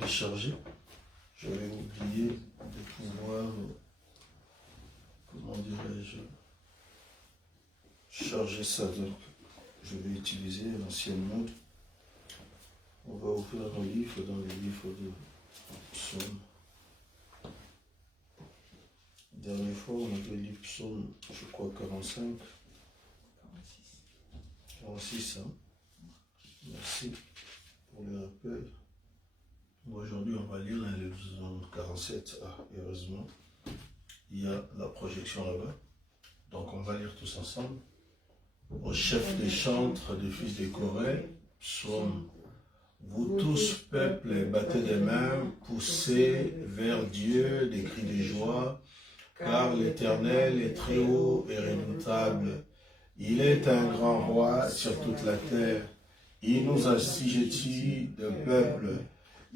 Déchargé. J'avais oublié de pouvoir, comment dirais-je, charger ça. Donc, je vais utiliser l'ancienne montre. On va ouvrir nos livres dans les livres de psaume. Dernière fois, on avait lu psaume, je crois, 45. 46, hein. Merci pour le rappel. Aujourd'hui, on va lire le psaume 47. Ah, heureusement, il y a la projection là-bas. Donc, on va lire tous ensemble. Au chef des chantres, des fils des Corée, psaume. Vous tous, peuple, battez des mains, poussez vers Dieu des cris de joie, car l'Éternel est très haut et redoutable. Il est un grand roi sur toute la terre. Il nous assujettit de peuple.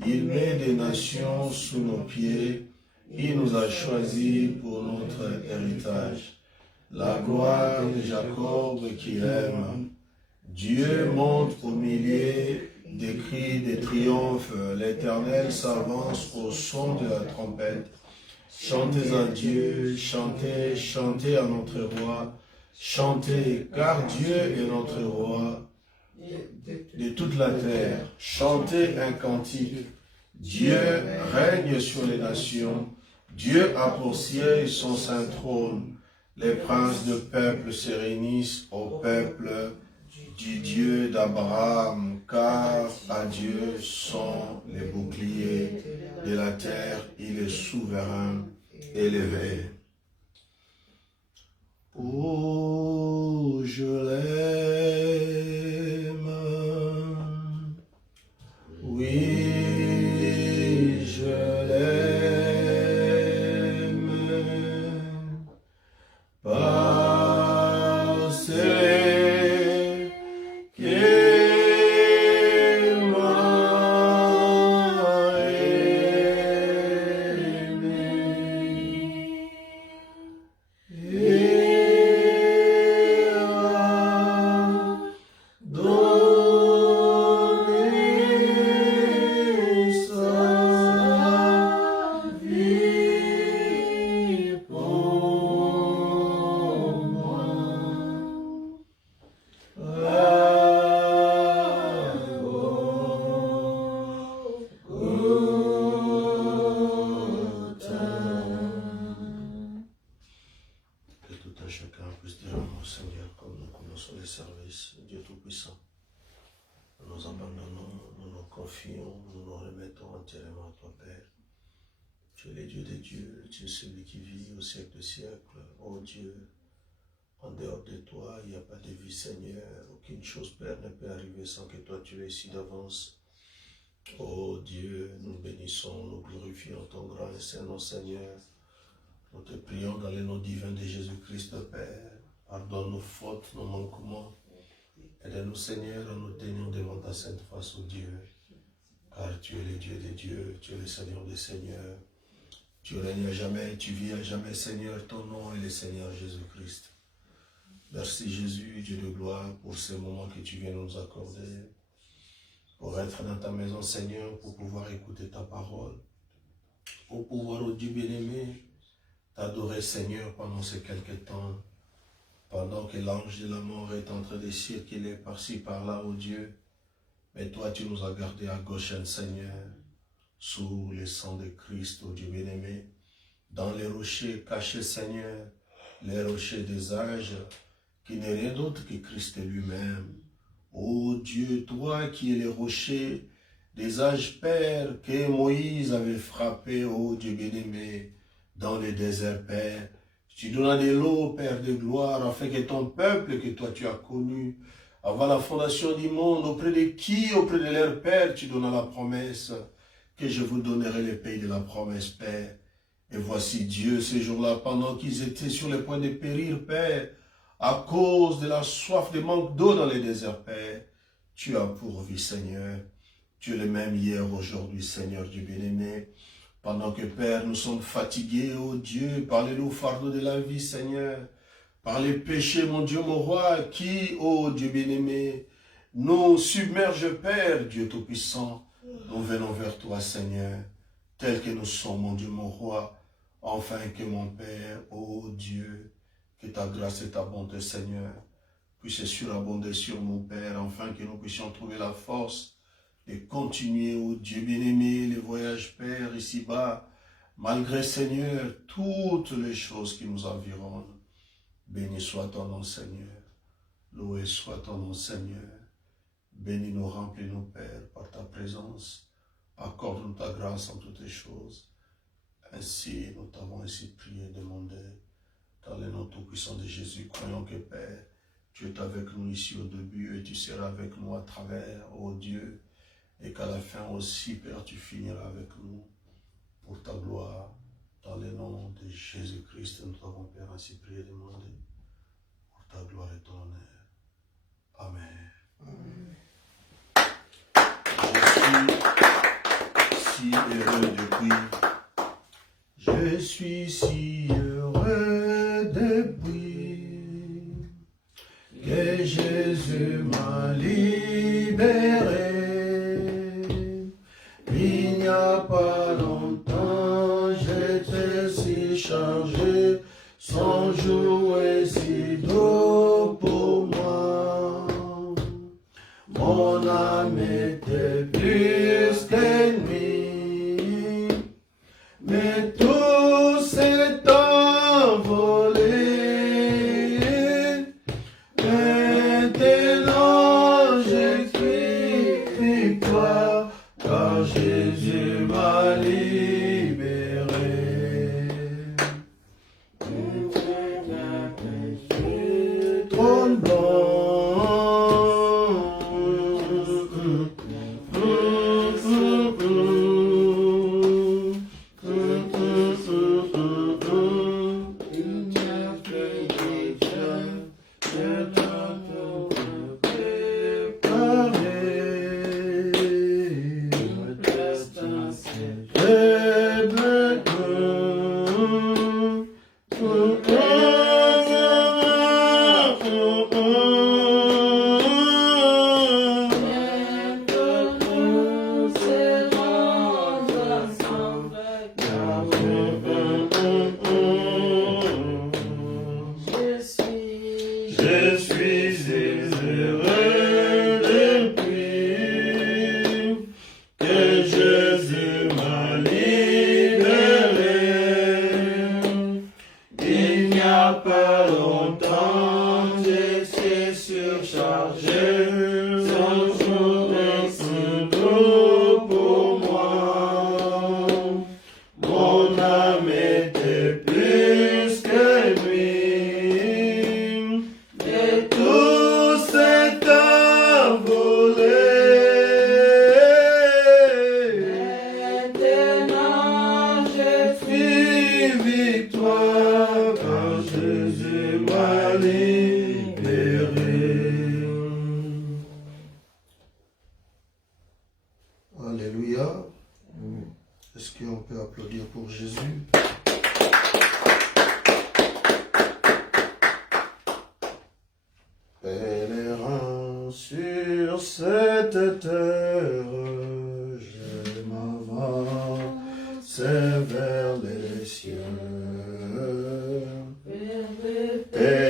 Il met des nations sous nos pieds. Il nous a choisis pour notre héritage. La gloire de Jacob qu'il aime. Dieu monte au milieu des cris de triomphe. L'Éternel s'avance au son de la trompette. Chantez à Dieu, chantez, chantez à notre roi. Chantez, car Dieu est notre roi de toute la terre. Chantez un cantique. Dieu règne sur les nations. Dieu a pour siège son saint trône. Les princes de peuple se réunissent au peuple du Dieu d'Abraham, car à Dieu sont les boucliers de la terre. Il est souverain, élevé. Oh, je l'aime. Oui, je l'aime. Parce qu'il m'a aimé. Oh Dieu, en dehors de toi, il n'y a pas de vie, Seigneur. Aucune chose, Père, ne peut arriver sans que toi, tu es ici d'avance. Oh Dieu, nous bénissons, nous glorifions ton grand et saint nom, Seigneur. Nous te prions dans le nom divin de Jésus-Christ, Père. Pardonne nos fautes, nos manquements. Aide-nous, Seigneur, à nous tenir devant ta sainte face, oh Dieu. Car tu es le Dieu des dieux, tu es le Seigneur des seigneurs. Tu règnes à jamais, tu vis à jamais, Seigneur, ton nom est le Seigneur Jésus-Christ. Merci Jésus, Dieu de gloire, pour ce moment que tu viens nous accorder, pour être dans ta maison, Seigneur, pour pouvoir écouter ta parole, pour pouvoir, oh Dieu bien-aimé, t'adorer, Seigneur, pendant ces quelques temps, pendant que l'ange de la mort est en train de circuler par-ci, par-là, oh Dieu. Mais toi, tu nous as gardés à gauche, Seigneur, sous le sang de Christ, ô Dieu bien-aimé, dans les rochers cachés, Seigneur, les rochers des âges, qui n'est rien d'autre que Christ lui-même. Ô Dieu, toi qui es le rocher des âges, Père, que Moïse avait frappé, ô Dieu bien-aimé, dans le désert, Père. Tu donnes de l'eau, Père de gloire, afin que ton peuple que toi tu as connu, avant la fondation du monde, auprès de qui, auprès de leur Père, tu donnes la promesse, que je vous donnerai le pays de la promesse, Père. Et voici Dieu, ces jours-là, pendant qu'ils étaient sur le point de périr, Père, à cause de la soif, de manque d'eau dans les déserts, Père, tu as pourvu, Seigneur. Tu es le même hier, aujourd'hui, Seigneur Dieu bien-aimé. Pendant que, Père, nous sommes fatigués, ô Dieu, par les lourds fardeaux de la vie, Seigneur, par les péchés, mon Dieu, mon roi, qui, ô Dieu bien-aimé, nous submerge, Père, Dieu Tout-Puissant. Nous venons vers toi, Seigneur, tel que nous sommes, mon Dieu, mon roi, enfin que mon Père, ô Dieu, que ta grâce et ta bonté, Seigneur, puissent surabonder sur mon Père, afin que nous puissions trouver la force de continuer, ô Dieu bien-aimé, le voyage, Père, ici-bas, malgré, Seigneur, toutes les choses qui nous environnent. Béni soit ton nom, Seigneur. Loué soit ton nom, Seigneur. Bénis-nous, remplis-nous, Père, par ta présence. Accorde-nous ta grâce en toutes les choses. Ainsi, nous t'avons ainsi prié, demandé. Dans le nom tout-puissant de Jésus, croyons que, Père, tu es avec nous ici au début et tu seras avec nous à travers, ô Dieu, et qu'à la fin aussi, Père, tu finiras avec nous pour ta gloire. Dans le nom de Jésus-Christ, nous t'avons, Père, ainsi prié, demandé, pour ta gloire et ton honneur. Amen. Je suis si heureux depuis. Je suis si heureux depuis que Jésus m'a libéré. Il n'y a pas longtemps, j'étais si chargé, sans jouer si doux pour moi. Mon âme était plus qu'ennemie, mais tout s'est envolé. Maintenant j'écris victoire, car Jésus m'a libéré. Trône Je suis heureux depuis que Jésus m'a libéré. Il n'y a pas longtemps, j'étais surchargé, sans journée si doux pour moi. Mon âme était plus que lui. Tout s'est envolé. Maintenant j'ai victoire, car Jésus m'a libéré. Alléluia. Est-ce qu'on peut applaudir pour Jésus? Pèlerin sur cette terre, je m'avance vers les cieux. Pays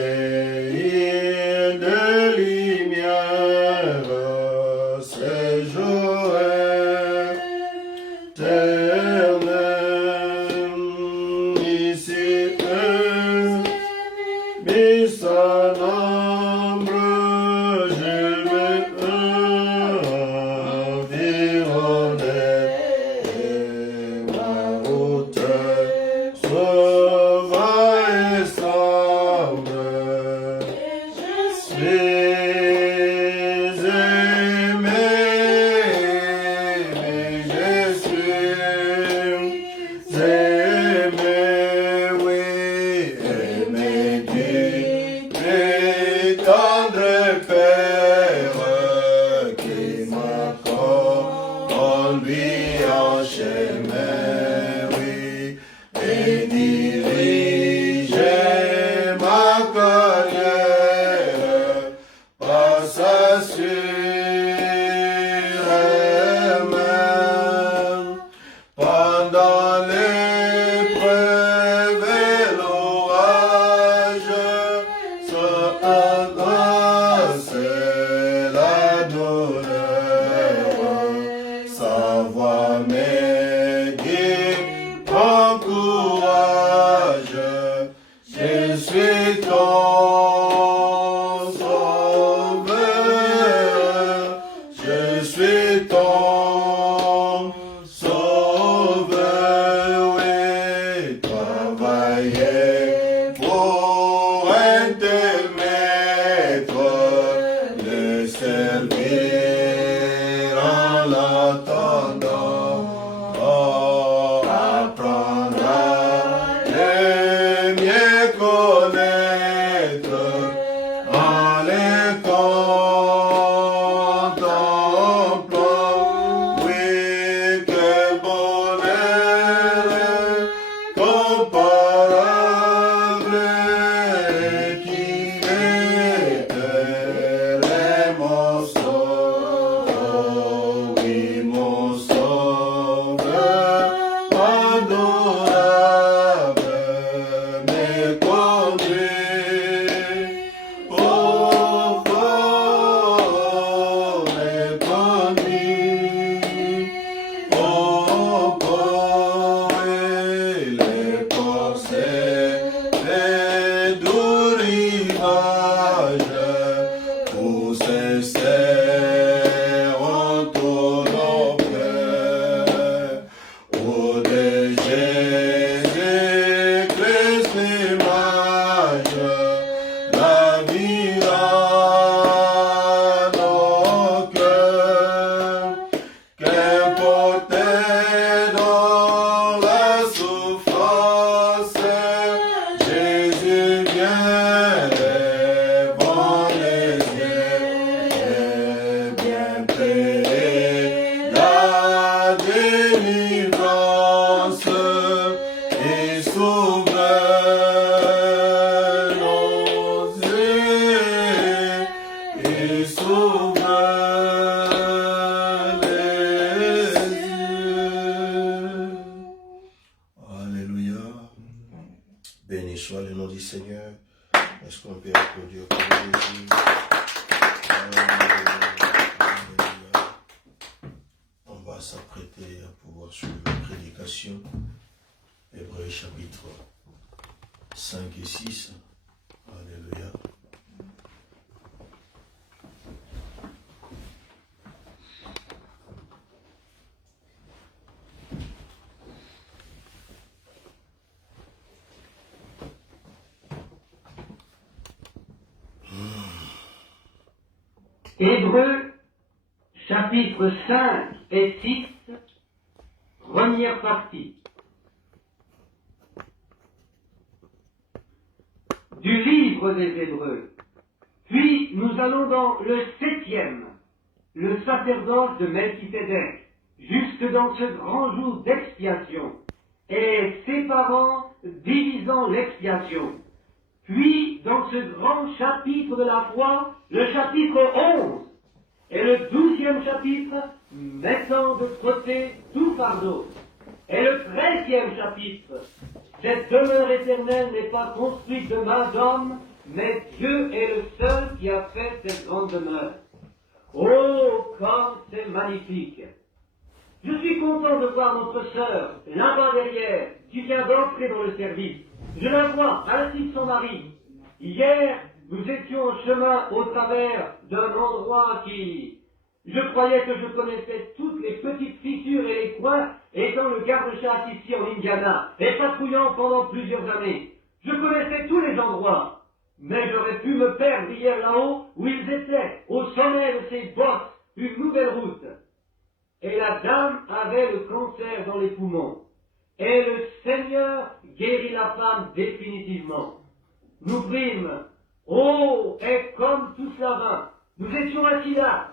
de lumière, c'est conduis en chemin, oui, et diriger ma carrière par sa sûre pendant l'épreuve et l'orage, cependant c'est la douleur, sa voix m'aiguille, prends courage, je suis ton sauveur, je suis ton sauveur, oui, travailler pour un tel maître, le servir en l'attendant, oh, apprendre à le mieux connaître en les contemplant, oui, quel bonheur comparable qui était mon sauveur, oui, mon sauveur adorable me conduit au port, me conduit au port, et les corsets des doux rivages où se serrent nos cœurs, où de Jésus-Christ l'image, la vie à nos cœurs, qu'importe dans la souffrance, Jésus vient devant les yeux, et bien près la délivrance, et s'ouvre nos yeux, et s'ouvre les yeux. Alléluia. Béni soit le nom du Seigneur. Est-ce qu'on peut applaudir pour Jésus? Alléluia. On va s'apprêter à pouvoir suivre la prédication. Hébreux chapitre 5 et 6. Alléluia. Hébreux, chapitre 5 et 6, première partie. Du livre des Hébreux. Puis nous allons dans le 7e, le sacerdoce de Melchisédek, jusque dans ce grand jour d'expiation, et séparant, divisant l'expiation. Puis, dans ce grand chapitre de la foi, le chapitre 11, et le 12e chapitre, mettant de côté tout fardeau. Et le 13e chapitre, cette demeure éternelle n'est pas construite de main d'homme, mais Dieu est le seul qui a fait cette grande demeure. Oh, comme c'est magnifique! Je suis content de voir notre sœur, là-bas derrière, qui vient d'entrer dans le service. Je la vois, ainsi que son mari. Hier, nous étions au chemin au travers d'un endroit qui... Je croyais que je connaissais toutes les petites fissures et les coins, étant le garde-chasse ici en Indiana, et patrouillant pendant plusieurs années. Je connaissais tous les endroits, mais j'aurais pu me perdre hier là-haut, où ils étaient, au sommet de ces bosses, une nouvelle route. Et la dame avait le cancer dans les poumons. Et le Seigneur guérit la femme définitivement. Nous prîmes, oh, et comme tout cela vint, nous étions assis là,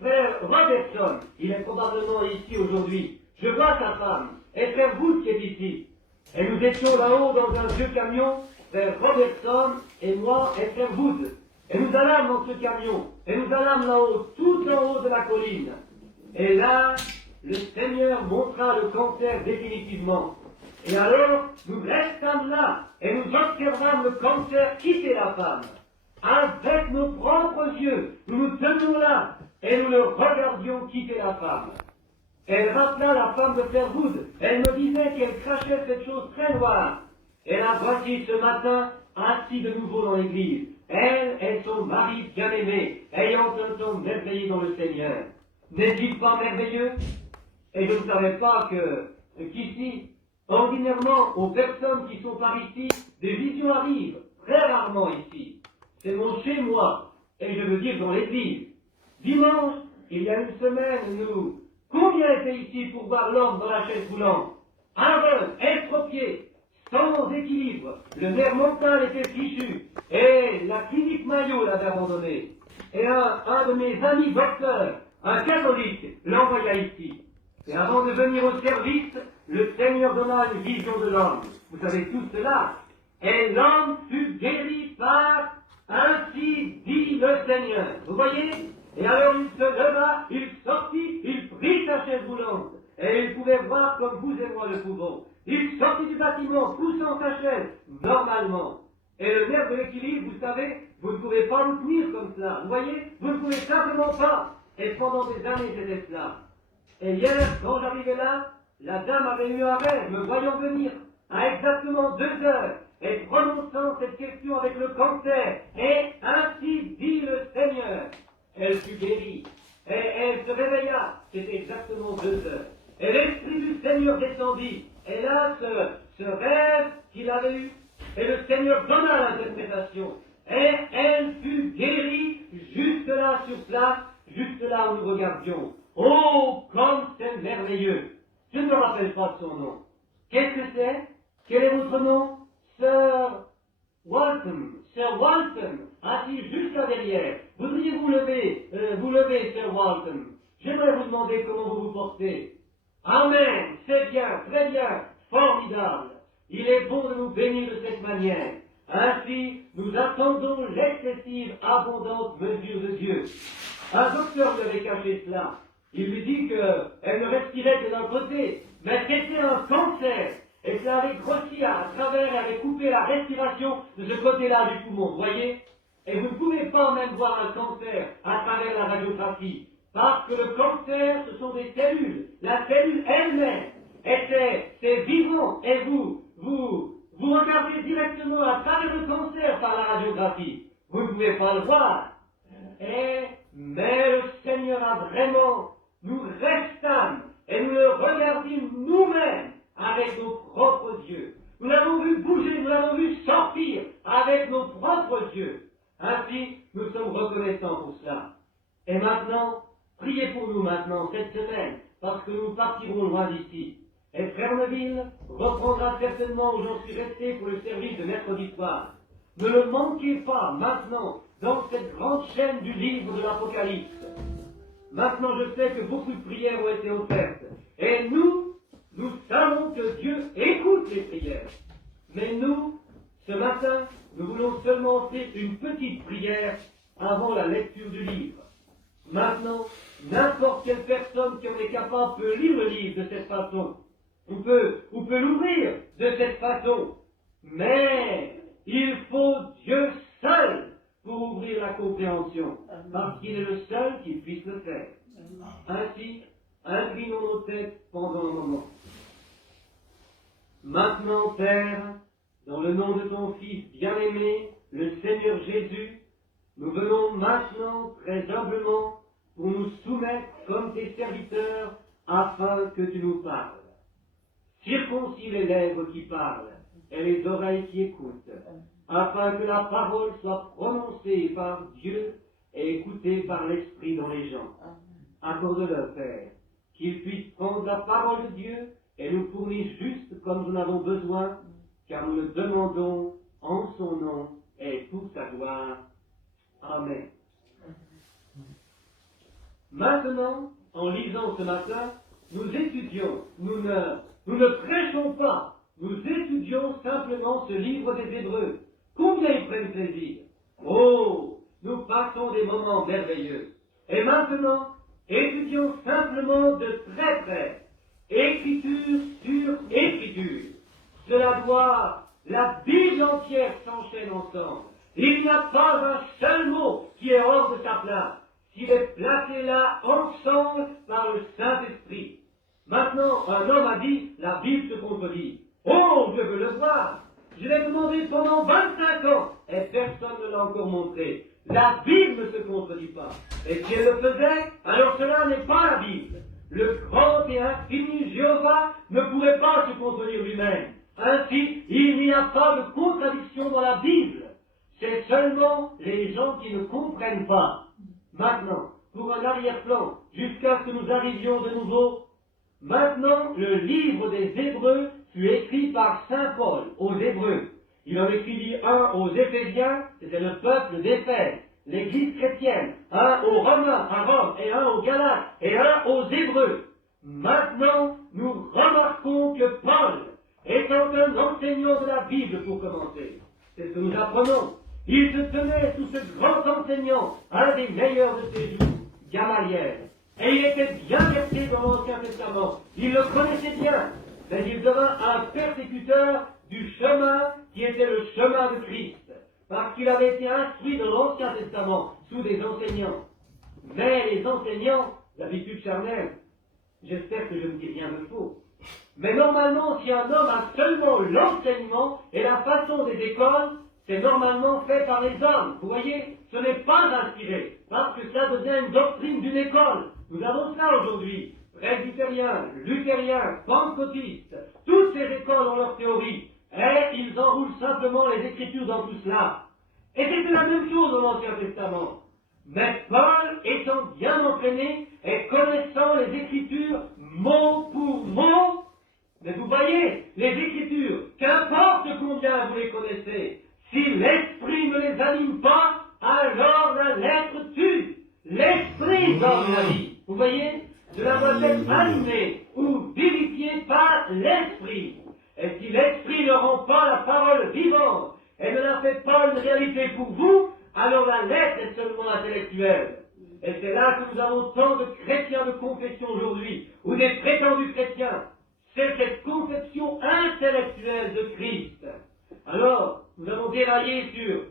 frère Robertson, il est probablement ici aujourd'hui. Je vois sa femme, et frère Wood qui est ici. Et nous étions là-haut dans un vieux camion, frère Robertson et moi et frère Wood. Et nous allâmes dans ce camion, et nous allâmes là-haut, tout en haut de la colline. Et là, le Seigneur montra le cancer définitivement. Et alors, nous restâmes là, et nous observâmes le cancer quitter la femme. Avec nos propres yeux, nous nous tenions là, et nous le regardions quitter la femme. Elle rappela la femme de frère Wood. Elle me disait qu'elle crachait cette chose très noire. Et la voici ce matin, assis de nouveau dans l'église. Elle et son mari bien-aimé, ayant un temps merveilleux dans le Seigneur. N'est-il pas merveilleux? Et je ne savais pas qu'ici, ordinairement, aux personnes qui sont par ici, des visions arrivent, très rarement ici. C'est mon chez-moi, et je veux dire dans l'église. Dimanche, il y a une semaine, combien étaient ici pour voir l'homme dans la chaise roulante? Aveugle, estropié, sans équilibre, le nerf mental était fichu, et la clinique Maillot l'avait abandonné. Et un de mes amis docteurs, un catholique, l'envoya ici. Et avant de venir au service, le Seigneur donna une vision de l'homme. Vous savez tout cela. Et l'homme fut guéri par ainsi dit le Seigneur. Vous voyez? Et alors il se leva, il sortit, il prit sa chaise roulante. Et il pouvait voir comme vous et moi le pouvons. Il sortit du bâtiment, poussant sa chaise, normalement. Et le nerf de l'équilibre, vous savez, vous ne pouvez pas le tenir comme cela. Vous voyez? Vous ne pouvez simplement pas. Et pendant des années, c'était cela. Et hier, quand j'arrivais là, la dame avait eu un rêve, me voyant venir, à exactement 2 heures, et prononçant cette question avec le cancer. Et ainsi dit le Seigneur. Elle fut guérie. Et elle se réveilla. C'était exactement 2 heures. Et l'Esprit du Seigneur descendit. Et là, ce rêve qu'il avait eu, et le Seigneur donna l'interprétation. Et elle fut guérie juste là sur place, juste là où nous regardions. Oh, comme c'est merveilleux! Je ne me rappelle pas de son nom. Qu'est-ce que c'est? Quel est votre nom? Sir Walton. Sir Walton, assis juste là derrière. Voudriez-vous vous lever, Sir Walton? J'aimerais vous demander comment vous vous portez. Amen, c'est bien, très bien, formidable. Il est bon de nous bénir de cette manière. Ainsi, nous attendons l'excessive, abondante mesure de Dieu. Un docteur lui avait caché cela. Il lui dit qu'elle ne respirait que d'un côté, mais c'était un cancer. Et cela avait grossi à travers, elle avait coupé la respiration de ce côté-là du poumon, vous voyez? Et vous ne pouvez pas même voir un cancer à travers la radiographie. Parce que le cancer, ce sont des cellules. La cellule elle-même, c'est vivant. Et vous regardez directement à travers le cancer par la radiographie. Vous ne pouvez pas le voir. Mais le Seigneur a vraiment, nous restâmes et nous le regardîmes nous-mêmes avec nos propres yeux. Nous l'avons vu bouger, nous l'avons vu sortir avec nos propres yeux. Ainsi, nous sommes reconnaissants pour cela. Et maintenant, priez pour nous maintenant, cette semaine, parce que nous partirons loin d'ici. Et Frère Neville reprendra certainement où j'en suis resté pour le service de mercredi soir. Ne le manquez pas maintenant dans cette grande chaîne du livre de l'Apocalypse. Maintenant, je sais que beaucoup de prières ont été offertes. Et nous savons que Dieu écoute les prières. Mais nous, ce matin, nous voulons seulement faire une petite prière avant la lecture du livre. Maintenant, n'importe quelle personne qui en est capable peut lire le livre de cette façon. On peut l'ouvrir de cette façon. Mais il faut Dieu seul pour ouvrir la compréhension. Parce qu'il est le seul qui puisse le faire. Ainsi, inclinons nos têtes pendant un moment. Maintenant, Père, dans le nom de ton Fils bien-aimé, le Seigneur Jésus, nous venons maintenant très humblement pour nous soumettre comme tes serviteurs afin que tu nous parles. Circoncis les lèvres qui parlent et les oreilles qui écoutent, afin que la parole soit prononcée par Dieu et écoutée par l'Esprit dans les gens. Accorde-leur, Père, qu'ils puissent prendre la parole de Dieu et nous fournir juste comme nous en avons besoin, car nous le demandons en son nom et pour sa gloire. Amen. Maintenant, en lisant ce matin, nous étudions, nous ne prêchons pas, nous étudions simplement ce livre des Hébreux. Combien ils prennent plaisir? Oh, nous passons des moments merveilleux. Et maintenant, étudions simplement de très près, écriture sur écriture. Cela doit, la Bible entière s'enchaîne ensemble. Il n'y a pas un seul mot qui est hors de sa place. S'il est placé là ensemble par le Saint-Esprit. Maintenant, un homme a dit, la Bible se contredit. Oh, je veux le voir. Je l'ai demandé pendant 25 ans et personne ne l'a encore montré. La Bible ne se contredit pas. Et si elle le faisait, alors cela n'est pas la Bible. Le grand et infini Jéhovah ne pourrait pas se contredire lui-même. Ainsi, il n'y a pas de contradiction dans la Bible. C'est seulement les gens qui ne comprennent pas. Maintenant, pour un arrière-plan, jusqu'à ce que nous arrivions de nouveau, maintenant, le livre des Hébreux fut écrit par Saint Paul aux Hébreux. Il en écrivit un aux Éphésiens, c'était le peuple d'Éphèse, l'Église chrétienne, un aux Romains, à Rome, et un aux Galates, et un aux Hébreux. Maintenant, nous remarquons que Paul, étant un enseignant de la Bible pour commencer, c'est ce que nous apprenons. Il se tenait sous ce grand enseignant, un des meilleurs de ses jours, Gamaliel. Et il était bien versé dans l'Ancien Testament. Il le connaissait bien. Mais il devint un persécuteur du chemin qui était le chemin de Christ. Parce qu'il avait été instruit dans l'Ancien Testament sous des enseignants. Mais les enseignants, l'habitude charnelle, j'espère que je ne dis rien de faux. Mais normalement, si un homme a seulement l'enseignement et la façon des écoles, c'est normalement fait par les hommes. Vous voyez, ce n'est pas inspiré, parce que ça devient une doctrine d'une école. Nous avons cela aujourd'hui. Presbytériens, luthériens, pentecôtistes, toutes ces écoles ont leur théorie. Et ils enroulent simplement les Écritures dans tout cela. Et c'était la même chose dans l'Ancien Testament. Mais Paul, étant bien entraîné et connaissant les Écritures mot pour mot, mais vous voyez, les Écritures, qu'importe combien vous les connaissez, si l'esprit ne les anime pas, alors la lettre tue. L'esprit donne la vie. Vous voyez, cela doit être animé ou vivifié par l'esprit. Et si l'esprit ne rend pas la parole vivante et ne la fait pas une réalité pour vous, alors la lettre est seulement intellectuelle. Et c'est là que nous avons tant de chrétiens de confession aujourd'hui, ou des prétendus chrétiens. C'est cette conception intellectuelle de Christ. Alors, nous avons déraillé sur,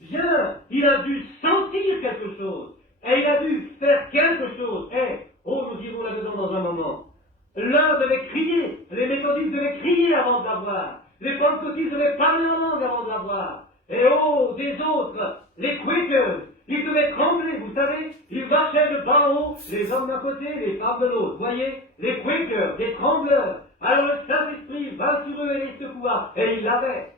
bien, il a dû sentir quelque chose, et il a dû faire quelque chose, et, oh, nous dirons là-dedans dans un moment, l'un devait crier, les méthodistes devaient crier avant de l'avoir, les pentecôtistes devaient parler en langue avant de l'avoir, et oh, des autres, les Quakers, ils devaient trembler, vous savez, ils marchaient de bas en haut, les hommes d'un côté, les femmes de l'autre, voyez, les Quakers, les trembleurs, alors le Saint-Esprit vint sur eux et les secoua, et ils l'avaient.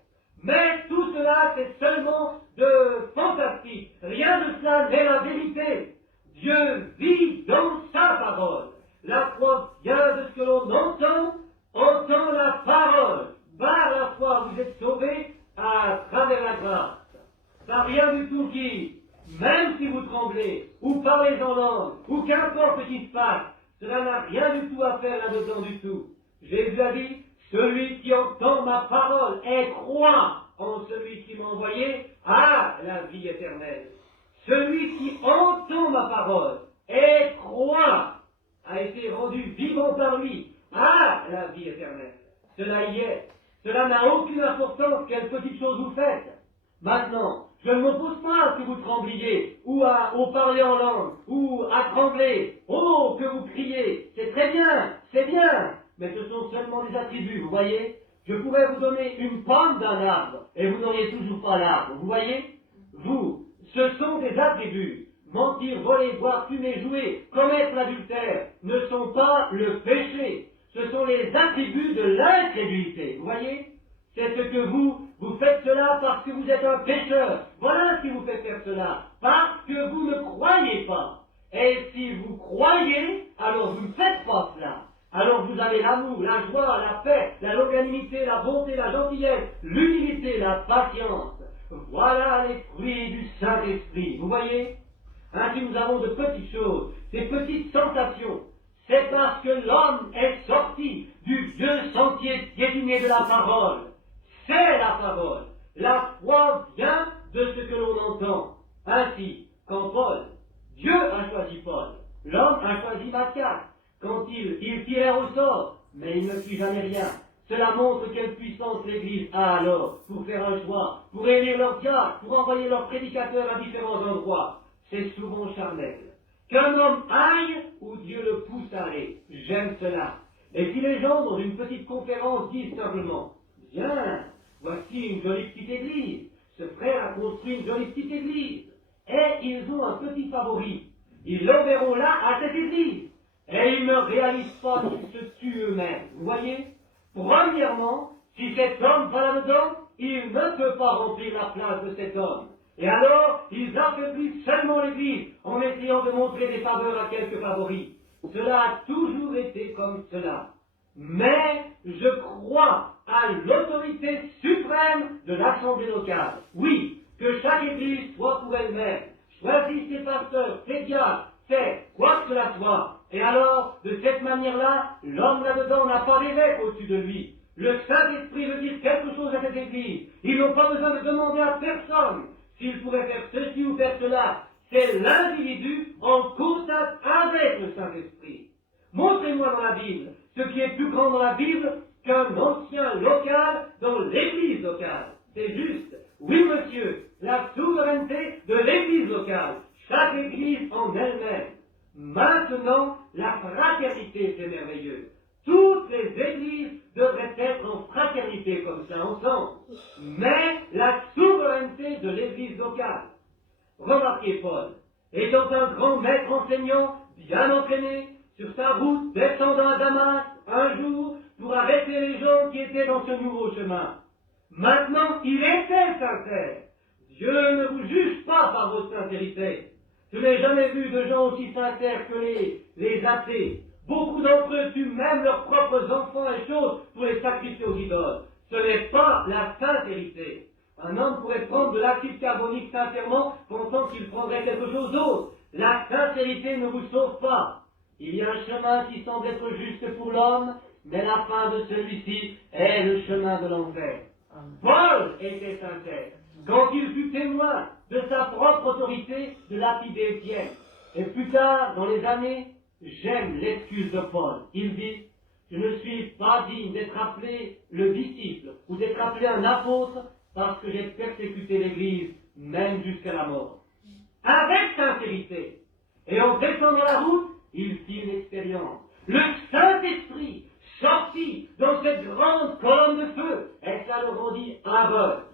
Mais tout cela, c'est seulement de fantastique. Rien de cela n'est la vérité. Dieu vit dans sa parole. La foi vient de ce que l'on entend la parole. Par la foi, vous êtes sauvés à travers la grâce. Pas rien du tout qui, même si vous tremblez, ou parlez en langue, ou qu'importe ce qui se passe, cela n'a rien du tout à faire là-dedans du tout. Jésus a dit, celui qui entend ma parole et croit en celui qui m'a envoyé a la vie éternelle. Celui qui entend ma parole et croit a été rendu vivant par lui a la vie éternelle. Cela y est. Cela n'a aucune importance quelle petite chose vous faites. Maintenant, je ne m'oppose pas à ce que vous trembliez, ou au parler en langue, ou à trembler. Oh, que vous criez. C'est très bien, c'est bien. Mais ce sont seulement des attributs, vous voyez. Je pourrais vous donner une pomme d'un arbre, et vous n'auriez toujours pas l'arbre, vous voyez. Vous, ce sont des attributs. Mentir, voler, boire, fumer, jouer, commettre l'adultère, ne sont pas le péché. Ce sont les attributs de l'incrédulité, vous voyez. C'est ce que vous faites cela parce que vous êtes un pécheur. Voilà ce qui vous fait faire cela, parce que vous ne croyez pas. Et si vous croyez, alors vous ne faites pas cela. Alors vous avez l'amour, la joie, la paix, la longanimité, la bonté, la gentillesse, l'humilité, la patience. Voilà les fruits du Saint-Esprit. Vous voyez? Ainsi nous avons de petites choses, des petites sensations. C'est parce que l'homme est sorti du vieux sentier piétiné de la parole. C'est la parole. La foi vient de ce que l'on entend. Ainsi, quand Dieu a choisi Paul, l'homme a choisi Matthias, quand il tirait au sort, mais il ne fit jamais rien. Cela montre quelle puissance l'Église a alors pour faire un choix, pour élire leurs diacres, pour envoyer leurs prédicateurs à différents endroits. C'est souvent charnel. Qu'un homme aille où Dieu le pousse à aller. J'aime cela. Et si les gens dans une petite conférence disent simplement « Viens, voici une jolie petite église. Ce frère a construit une jolie petite église. » Et ils ont un petit favori. Ils l'enverront là à cette église. Et ils ne réalisent pas qu'ils se tuent eux-mêmes. Vous voyez? Premièrement, si cet homme va là-dedans, il ne peut pas remplir la place de cet homme. Et alors, ils affaiblissent seulement l'Église en essayant de montrer des faveurs à quelques favoris. Cela a toujours été comme cela. Mais je crois à l'autorité suprême de l'Assemblée locale. Oui, que chaque Église soit pour elle-même, choisisse ses pasteurs, ses diacres, fait quoi que cela soit. Et alors, de cette manière-là, l'homme là-dedans n'a pas d'évêque au-dessus de lui. Le Saint-Esprit veut dire quelque chose à cette Église. Ils n'ont pas besoin de demander à personne s'il pourrait faire ceci ou faire cela. C'est l'individu en contact avec le Saint-Esprit. Montrez-moi dans la Bible ce qui est plus grand dans la Bible qu'un ancien local dans l'Église locale. C'est juste. Oui, monsieur, la souveraineté de l'Église locale. Chaque Église en elle-même. Maintenant, la fraternité, c'est merveilleux. Toutes les églises devraient être en fraternité comme ça, ensemble. Mais la souveraineté de l'église locale. Remarquez Paul, étant un grand maître enseignant, bien entraîné, sur sa route descendant à Damas, un jour, pour arrêter les gens qui étaient dans ce nouveau chemin. Maintenant, il était sincère. Dieu ne vous juge pas par votre sincérité. Je n'ai jamais vu de gens aussi sincères que les athées. Beaucoup d'entre eux tuent même leurs propres enfants et choses pour les sacrifier aux idoles. Ce n'est pas la sincérité. Un homme pourrait prendre de l'acide carbonique sincèrement, pensant qu'il prendrait quelque chose d'autre. La sincérité ne vous sauve pas. Il y a un chemin qui semble être juste pour l'homme, mais la fin de celui-ci est le chemin de l'enfer. Paul était sincère. Quand il fut témoin de sa propre autorité de lapider Étienne. Et plus tard, dans les années, j'aime l'excuse de Paul. Il dit, je ne suis pas digne d'être appelé le disciple ou d'être appelé un apôtre parce que j'ai persécuté l'Église, même jusqu'à la mort. Avec sincérité. Et en descendant la route, il fit une expérience. Le Saint-Esprit sortit dans cette grande colonne de feu et ça le rendit aveugle.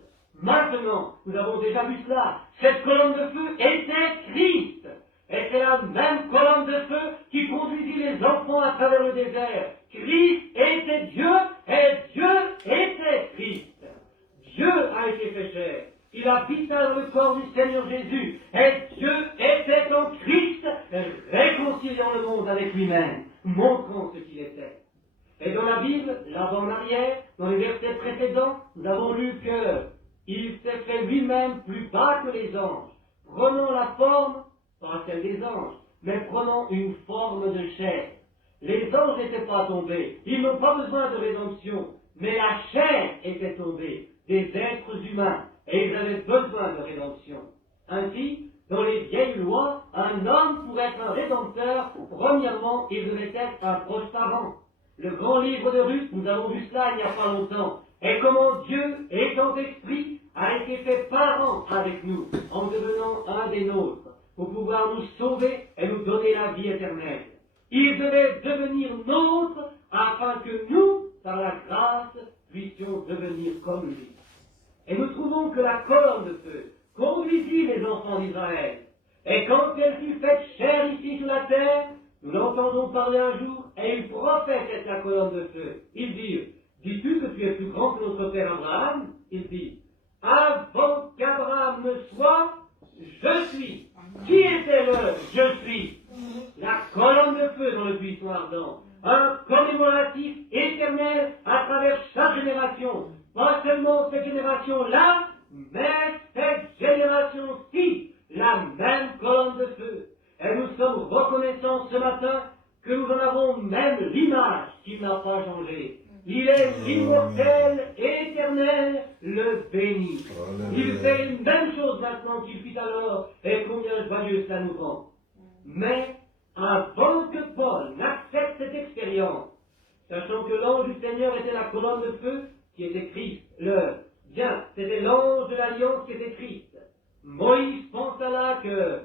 Maintenant, nous avons déjà vu cela. Cette colonne de feu était Christ. Et c'est la même colonne de feu qui conduisit les enfants à travers le désert. Christ était Dieu et Dieu était Christ. Dieu a été fait chair. Il habita dans le corps du Seigneur Jésus. Et Dieu était en Christ, réconciliant le monde avec lui-même, montrant ce qu'il était. Et dans la Bible, là-bas en arrière, dans les versets précédents, nous avons lu que il s'est fait lui-même plus bas que les anges, prenant la forme, pas celle des anges, mais prenant une forme de chair. Les anges n'étaient pas tombés, ils n'ont pas besoin de rédemption, mais la chair était tombée, des êtres humains, et ils avaient besoin de rédemption. Ainsi, dans les vieilles lois, un homme, pour être un rédempteur, premièrement, il devait être un proche parent. Le grand livre de Ruth, nous avons vu cela il n'y a pas longtemps, et comment Dieu, étant esprit, a été fait parent avec nous, en devenant un des nôtres, pour pouvoir nous sauver et nous donner la vie éternelle. Il devait devenir nôtre, afin que nous, par la grâce, puissions devenir comme lui. Et nous trouvons que la colonne de feu conduisit les enfants d'Israël. Et quand elle fut faite chair ici sur la terre, nous l'entendons parler un jour, et il prophète la colonne de feu. Il dit, dis-tu que tu es plus grand que notre père Abraham? Il dit, avant qu'Abraham ne soit, je suis. Qui était le je suis? La colonne de feu dans le buisson ardent. Un commémoratif éternel à travers chaque génération. Pas seulement cette génération-là, mais cette génération-ci la même colonne de feu. Et nous sommes reconnaissants ce matin que nous en avons même l'image qui n'a pas changé. Il est l'immortel, éternel, le béni. Il fait une même chose maintenant qu'il fit alors, et combien joyeux ça nous rend. Mais avant que Paul n'accepte cette expérience, sachant que l'ange du Seigneur était la colonne de feu qui était Christ, c'était l'ange de l'alliance qui était Christ. Moïse pensa là que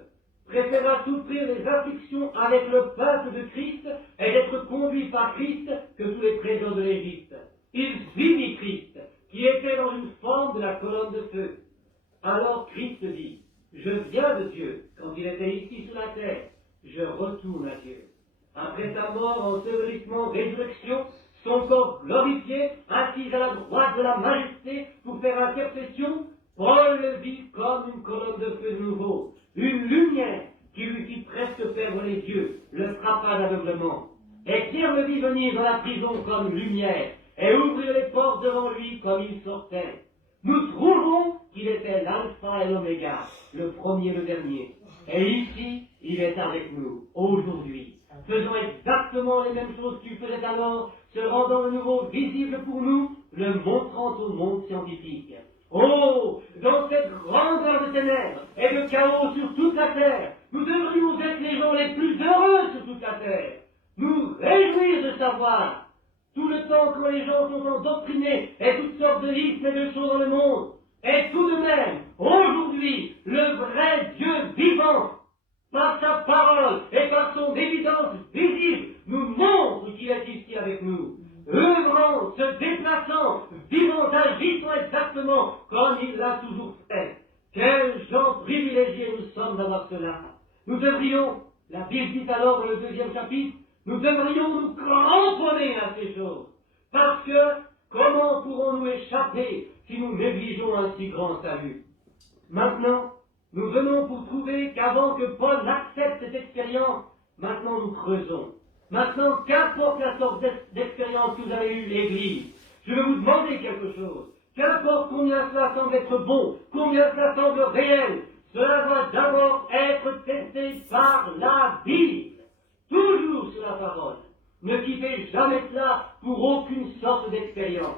préféra souffrir les afflictions avec le peuple de Christ et d'être conduit par Christ que sous les trésors de l'Égypte. Il suivit Christ, qui était dans une forme de la colonne de feu. Alors Christ dit, je viens de Dieu, quand il était ici sur la terre, je retourne à Dieu. Après sa mort, ensevelissement, résurrection, son corps glorifié, assis à la droite de la majesté pour faire intercession, Paul le vit comme une colonne de feu de nouveau, une lumière qui lui fit presque perdre les yeux, le frappa d'aveuglement. Et Pierre le vit venir dans la prison comme lumière, et ouvrir les portes devant lui comme il sortait. Nous trouvons qu'il était l'alpha et l'oméga, le premier et le dernier. Et ici, il est avec nous, aujourd'hui, faisant exactement les mêmes choses qu'il faisait alors, se rendant de nouveau visible pour nous, le montrant au monde scientifique. Oh, dans cette grande heure de ténèbres et de chaos sur toute la terre, nous devrions être les gens les plus heureux sur toute la terre. Nous réjouir de savoir, tout le temps que les gens sont endoctrinés et toutes sortes de listes et de choses dans le monde, et tout de même, aujourd'hui, le vrai Dieu vivant, par sa parole et par son évidence visible, nous montre qu'il est ici avec nous. Œuvrant, se déplaçant, vivant, agissant exactement comme il l'a toujours fait. Quels gens privilégiés nous sommes d'avoir cela. Nous devrions, la Bible dit alors dans le 2e chapitre, nous devrions nous cramponner à ces choses. Parce que, comment pourrons-nous échapper si nous négligeons un si grand salut? Maintenant, nous venons pour trouver qu'avant que Paul n'accepte cette expérience, maintenant nous creusons. Maintenant, qu'importe la sorte d'expérience que vous avez eue, l'Église, je vais vous demander quelque chose. Qu'importe combien cela semble être bon, combien cela semble réel, cela va d'abord être testé par la Bible. Toujours sur la parole. Ne quittez jamais cela pour aucune sorte d'expérience.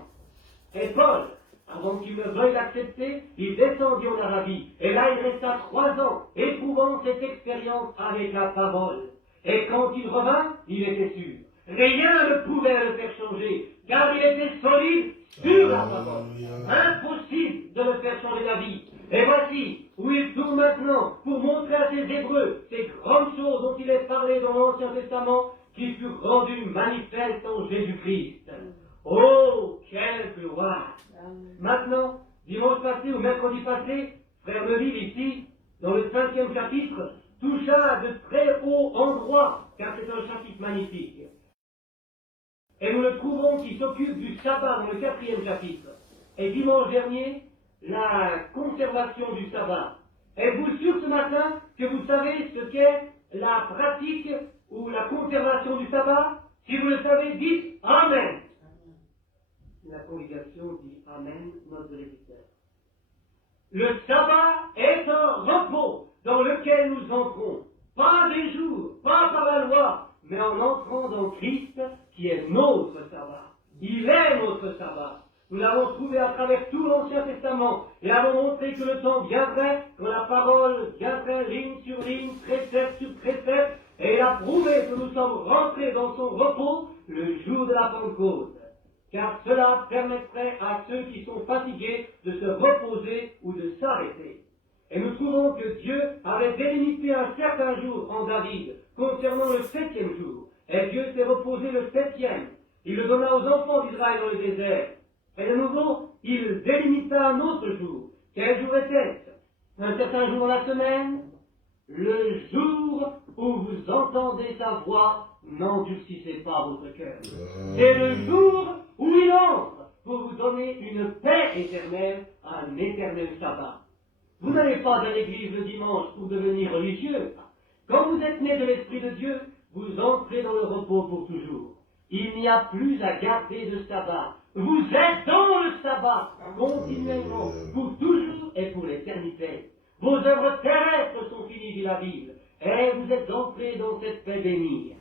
Et Paul, avant qu'il ne veuille l'accepter, il descendit en Arabie. Et là, il resta 3 ans, éprouvant cette expérience avec la parole. Et quand il revint, il était sûr. Rien ne pouvait le faire changer, car il était solide sur la parole. Impossible de le faire changer d'avis. Et voici où il tourne maintenant pour montrer à ses Hébreux ces grandes choses dont il est parlé dans l'Ancien Testament qui furent rendues manifestes en Jésus-Christ. Oh, quelle gloire! Maintenant, dimanche passé ou mercredi passé, frère Neville ici, dans le 5e chapitre, toucha de très hauts endroits, car c'est un chapitre magnifique. Et nous le trouvons qui s'occupe du sabbat dans le 4e chapitre. Et dimanche dernier, la conservation du sabbat. Êtes-vous sûr ce matin que vous savez ce qu'est la pratique ou la conservation du sabbat? Si vous le savez, dites Amen. La congrégation dit Amen, notre bénédicteur. Le sabbat est un repos dans lequel nous entrons. Pas des jours, pas par la loi, mais en entrant dans Christ qui est notre sabbat. Il est notre sabbat. Nous l'avons trouvé à travers tout l'Ancien Testament et avons montré que le temps viendrait, quand la parole viendrait ligne sur ligne, précepte sur précepte, et il a prouvé que nous sommes rentrés dans son repos le jour de la Pentecôte. Car cela permettrait à ceux qui sont fatigués de se reposer ou de s'arrêter. Et nous trouvons que Dieu avait délimité un certain jour en David concernant le 7e jour. Et Dieu s'est reposé le 7e. Il le donna aux enfants d'Israël dans le désert. Et de nouveau, il délimita un autre jour. Quel jour était-ce? Un certain jour dans la semaine? Le jour où vous entendez sa voix, n'endurcissez pas votre cœur. C'est le jour où il entre pour vous donner une paix éternelle, un éternel sabbat. Vous n'allez pas à l'église le dimanche pour devenir religieux. Quand vous êtes né de l'Esprit de Dieu, vous entrez dans le repos pour toujours. Il n'y a plus à garder de sabbat. Vous êtes dans le sabbat continuellement, pour toujours et pour l'éternité. Vos œuvres terrestres sont finies, dit la Bible, et vous êtes entrés dans cette paix bénie.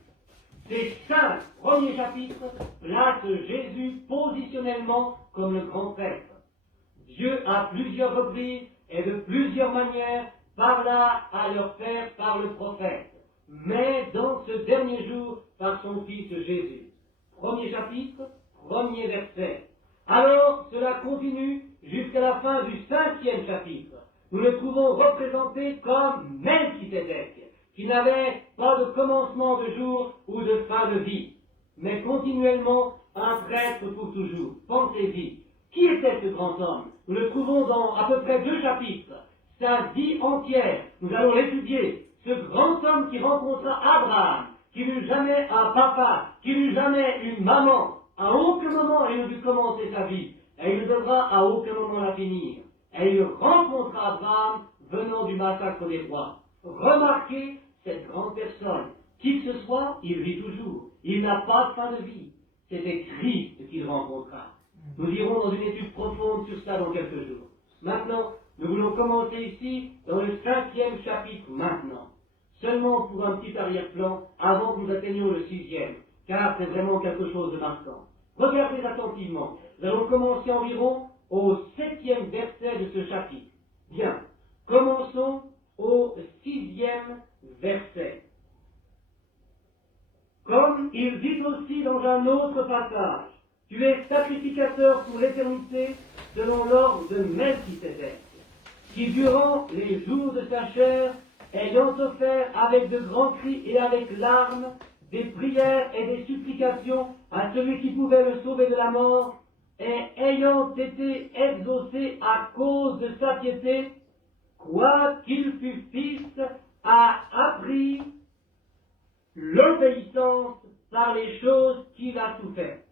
Ces 5 premiers chapitres placent Jésus positionnellement comme le grand prêtre. Dieu, à plusieurs reprises et de plusieurs manières, parla à leur Père par le prophète, mais dans ce dernier jour, par son Fils Jésus. Premier chapitre, premier verset. Alors, cela continue jusqu'à la fin du 5e chapitre. Nous le trouvons représenté comme Melchisédek, qui n'avait pas de commencement de jour ou de fin de vie, mais continuellement un prêtre pour toujours. Pensez-y. Qui était ce grand homme? Nous le trouvons dans à peu près 2 chapitres. Sa vie entière, nous allons l'étudier. Ce grand homme qui rencontra Abraham, qui n'eut jamais un papa, qui n'eut jamais une maman, à aucun moment il ne dut commencer sa vie, et il ne devra à aucun moment la finir. Et il rencontra Abraham venant du massacre des rois. Remarquez cette grande personne. Qui que ce soit, il vit toujours. Il n'a pas de fin de vie. C'était Christ qu'il rencontra. Nous irons dans une étude profonde sur ça dans quelques jours. Maintenant, nous voulons commencer ici dans le 5e chapitre maintenant. Seulement pour un petit arrière-plan avant que nous atteignions le 6e, car c'est vraiment quelque chose de marquant. Regardez attentivement. Nous allons commencer environ au 7e verset de ce chapitre. Bien, commençons au 6e verset. Comme il dit aussi dans un autre passage, tu es sacrificateur pour l'éternité selon l'ordre de Melchisédek, qui durant les jours de sa chair, ayant offert avec de grands cris et avec larmes, des prières et des supplications à celui qui pouvait le sauver de la mort, et ayant été exaucé à cause de sa piété, quoiqu'il fût fils, a appris l'obéissance par les choses qu'il a souffertes.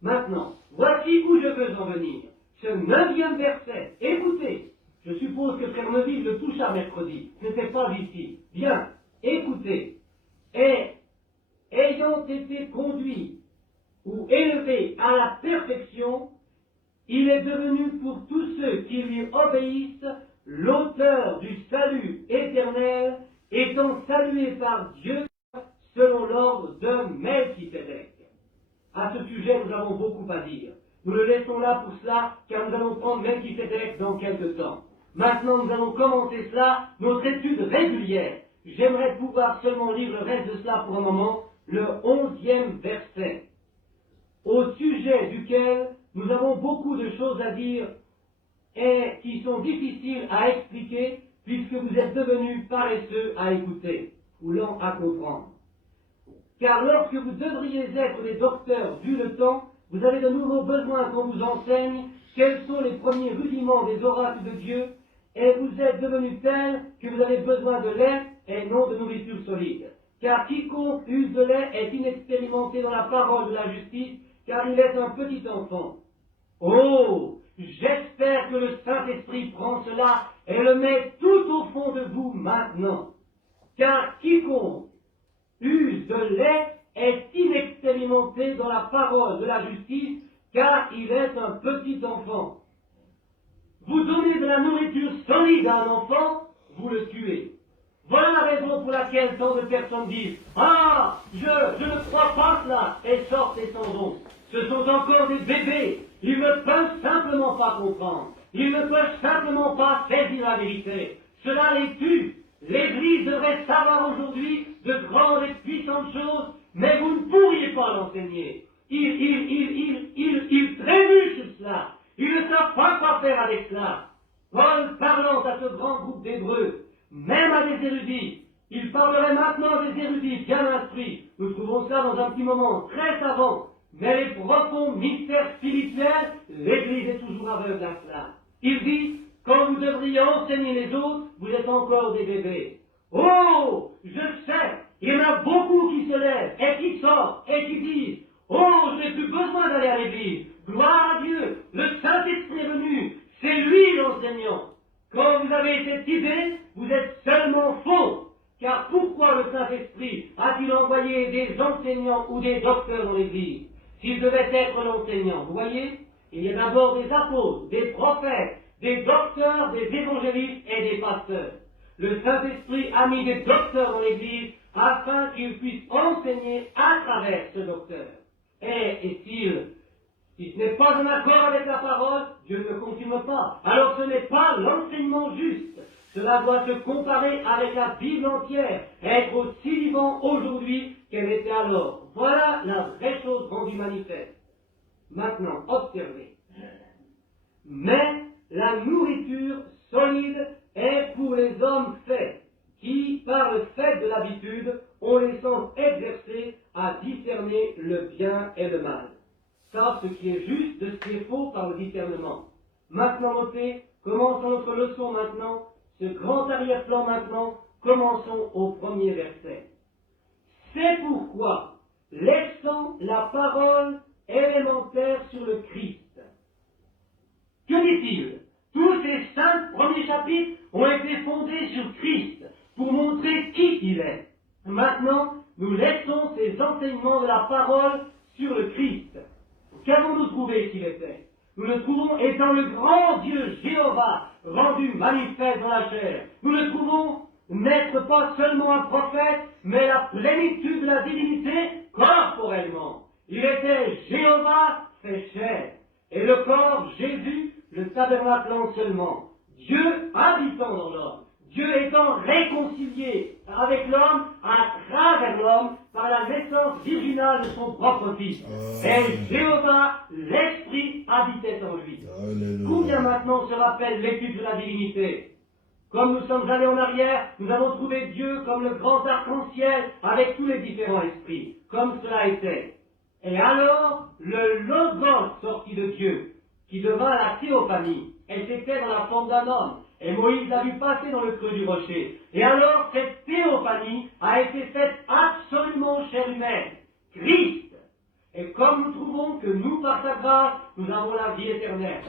Maintenant, voici où je veux en venir. Ce 9e verset, écoutez, je suppose que Frère Neville le toucha mercredi, ce n'était pas ici. Bien, écoutez, et ayant été conduit ou élevé à la perfection, il est devenu pour tous ceux qui lui obéissent l'auteur du salut éternel, étant salué par Dieu selon l'ordre de Melchisédek. À ce sujet, nous avons beaucoup à dire. Nous le laissons là pour cela, car nous allons prendre Melchisédek dans quelque temps. Maintenant, nous allons commencer cela, notre étude régulière. J'aimerais pouvoir seulement lire le reste de cela pour un moment, le 11e verset, au sujet duquel nous avons beaucoup de choses à dire et qui sont difficiles à expliquer, puisque vous êtes devenus paresseux à écouter, ou lents à comprendre. Car lorsque vous devriez être des docteurs vu le temps, vous avez de nouveaux besoins qu'on vous enseigne quels sont les premiers rudiments des oracles de Dieu, et vous êtes devenus tels que vous avez besoin de lait et non de nourriture solide. Car quiconque use de lait est inexpérimenté dans la parole de la justice, car il est un petit enfant. Oh, j'espère que le Saint-Esprit prend cela et le met tout au fond de vous maintenant. Car quiconque use de lait est inexpérimenté dans la parole de la justice, car il est un petit enfant. Vous donnez de la nourriture solide à un enfant, vous le tuez. Voilà la raison pour laquelle tant de personnes disent « Ah, je ne crois pas cela » et sortent et s'en vont. Ce sont encore des bébés. Ils ne peuvent simplement pas comprendre. Ils ne peuvent simplement pas saisir la vérité. Cela les tue. L'Église devrait savoir aujourd'hui de grandes et puissantes choses, mais vous ne pourriez pas l'enseigner. Ils trébuchent cela. Ils ne savent pas quoi faire avec cela. Paul, parlant à ce grand groupe d'Hébreux, même à des érudits, il parlerait maintenant des érudits bien instruits. Nous trouvons cela dans un petit moment très savant. Mais les profonds mystères spirituels, l'Église est toujours aveugle à cela. Il dit, quand vous devriez enseigner les autres, vous êtes encore des bébés. Oh, je sais, il y en a beaucoup qui se lèvent et qui sortent et qui disent, oh, je n'ai plus besoin d'aller à l'église. Gloire à Dieu, le Saint-Esprit est venu, c'est lui l'enseignant. Quand vous avez cette idée, vous êtes seulement faux. Car pourquoi le Saint-Esprit a-t-il envoyé des enseignants ou des docteurs dans l'église? S'il devait être l'enseignant, vous voyez, il y a d'abord des apôtres, des prophètes, des docteurs, des évangélistes et des pasteurs. Le Saint-Esprit a mis des docteurs dans l'Église afin qu'ils puissent enseigner à travers ce docteur. Et si ce n'est pas en accord avec la parole, Dieu ne le confirme pas. Alors ce n'est pas l'enseignement juste. Cela doit se comparer avec la Bible entière, être aussi vivant aujourd'hui qu'elle était alors. Voilà la vraie chose rendue manifeste. Maintenant, observez. Mais la nourriture solide est pour les hommes faits, qui, par le fait de l'habitude, ont les sens exercés à discerner le bien et le mal. Savent ce qui est juste de ce qui est faux par le discernement. Maintenant, notez, commençons notre leçon maintenant, ce grand arrière-plan maintenant, commençons au premier verset. C'est pourquoi, laissant la parole élémentaire sur le Christ. Que dit-il? Tous ces 5 premiers chapitres ont été fondés sur Christ, pour montrer qui il est. Maintenant, nous laissons ces enseignements de la parole sur le Christ. Qu'avons-nous trouvé qu'il était? Nous le trouvons étant le grand Dieu Jéhovah, rendu manifeste dans la chair. Nous le trouvons n'être pas seulement un prophète, mais la plénitude de la divinité corporellement. Il était Jéhovah fait chair, et le corps Jésus, le tabernacle seulement. Dieu habitant dans l'homme, Dieu étant réconcilié avec l'homme à travers l'homme par la naissance virginale de son propre Fils. Et Jéhovah, l'Esprit, habitait en lui. Alléluia. Combien maintenant se rappelle l'étude de la divinité? Comme nous sommes allés en arrière, nous avons trouvé Dieu comme le grand arc-en-ciel avec tous les différents esprits, comme cela était. Et alors, le Logos sortit de Dieu, qui devint la théophanie, et c'était dans la forme d'un homme. Et Moïse l'a vu passer dans le creux du rocher. Et alors, cette théophanie a été faite absolument chair humaine, Christ. Et comme nous trouvons que nous, par sa grâce, nous avons la vie éternelle.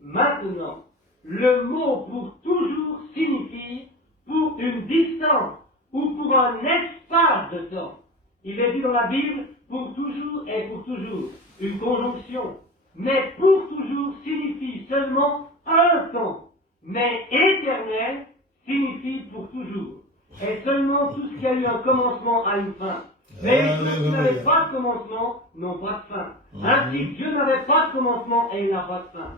Maintenant, le mot pour toujours signifie pour une distance ou pour un espace de temps. Il est dit dans la Bible, pour toujours et pour toujours, une conjonction. Mais pour toujours signifie seulement un temps. Mais éternel signifie pour toujours. Et seulement tout ce qui a eu un commencement a une fin. Mais les choses qui n'avaient pas de commencement n'ont pas de fin. Ainsi, Dieu n'avait pas de commencement et il n'a pas de fin.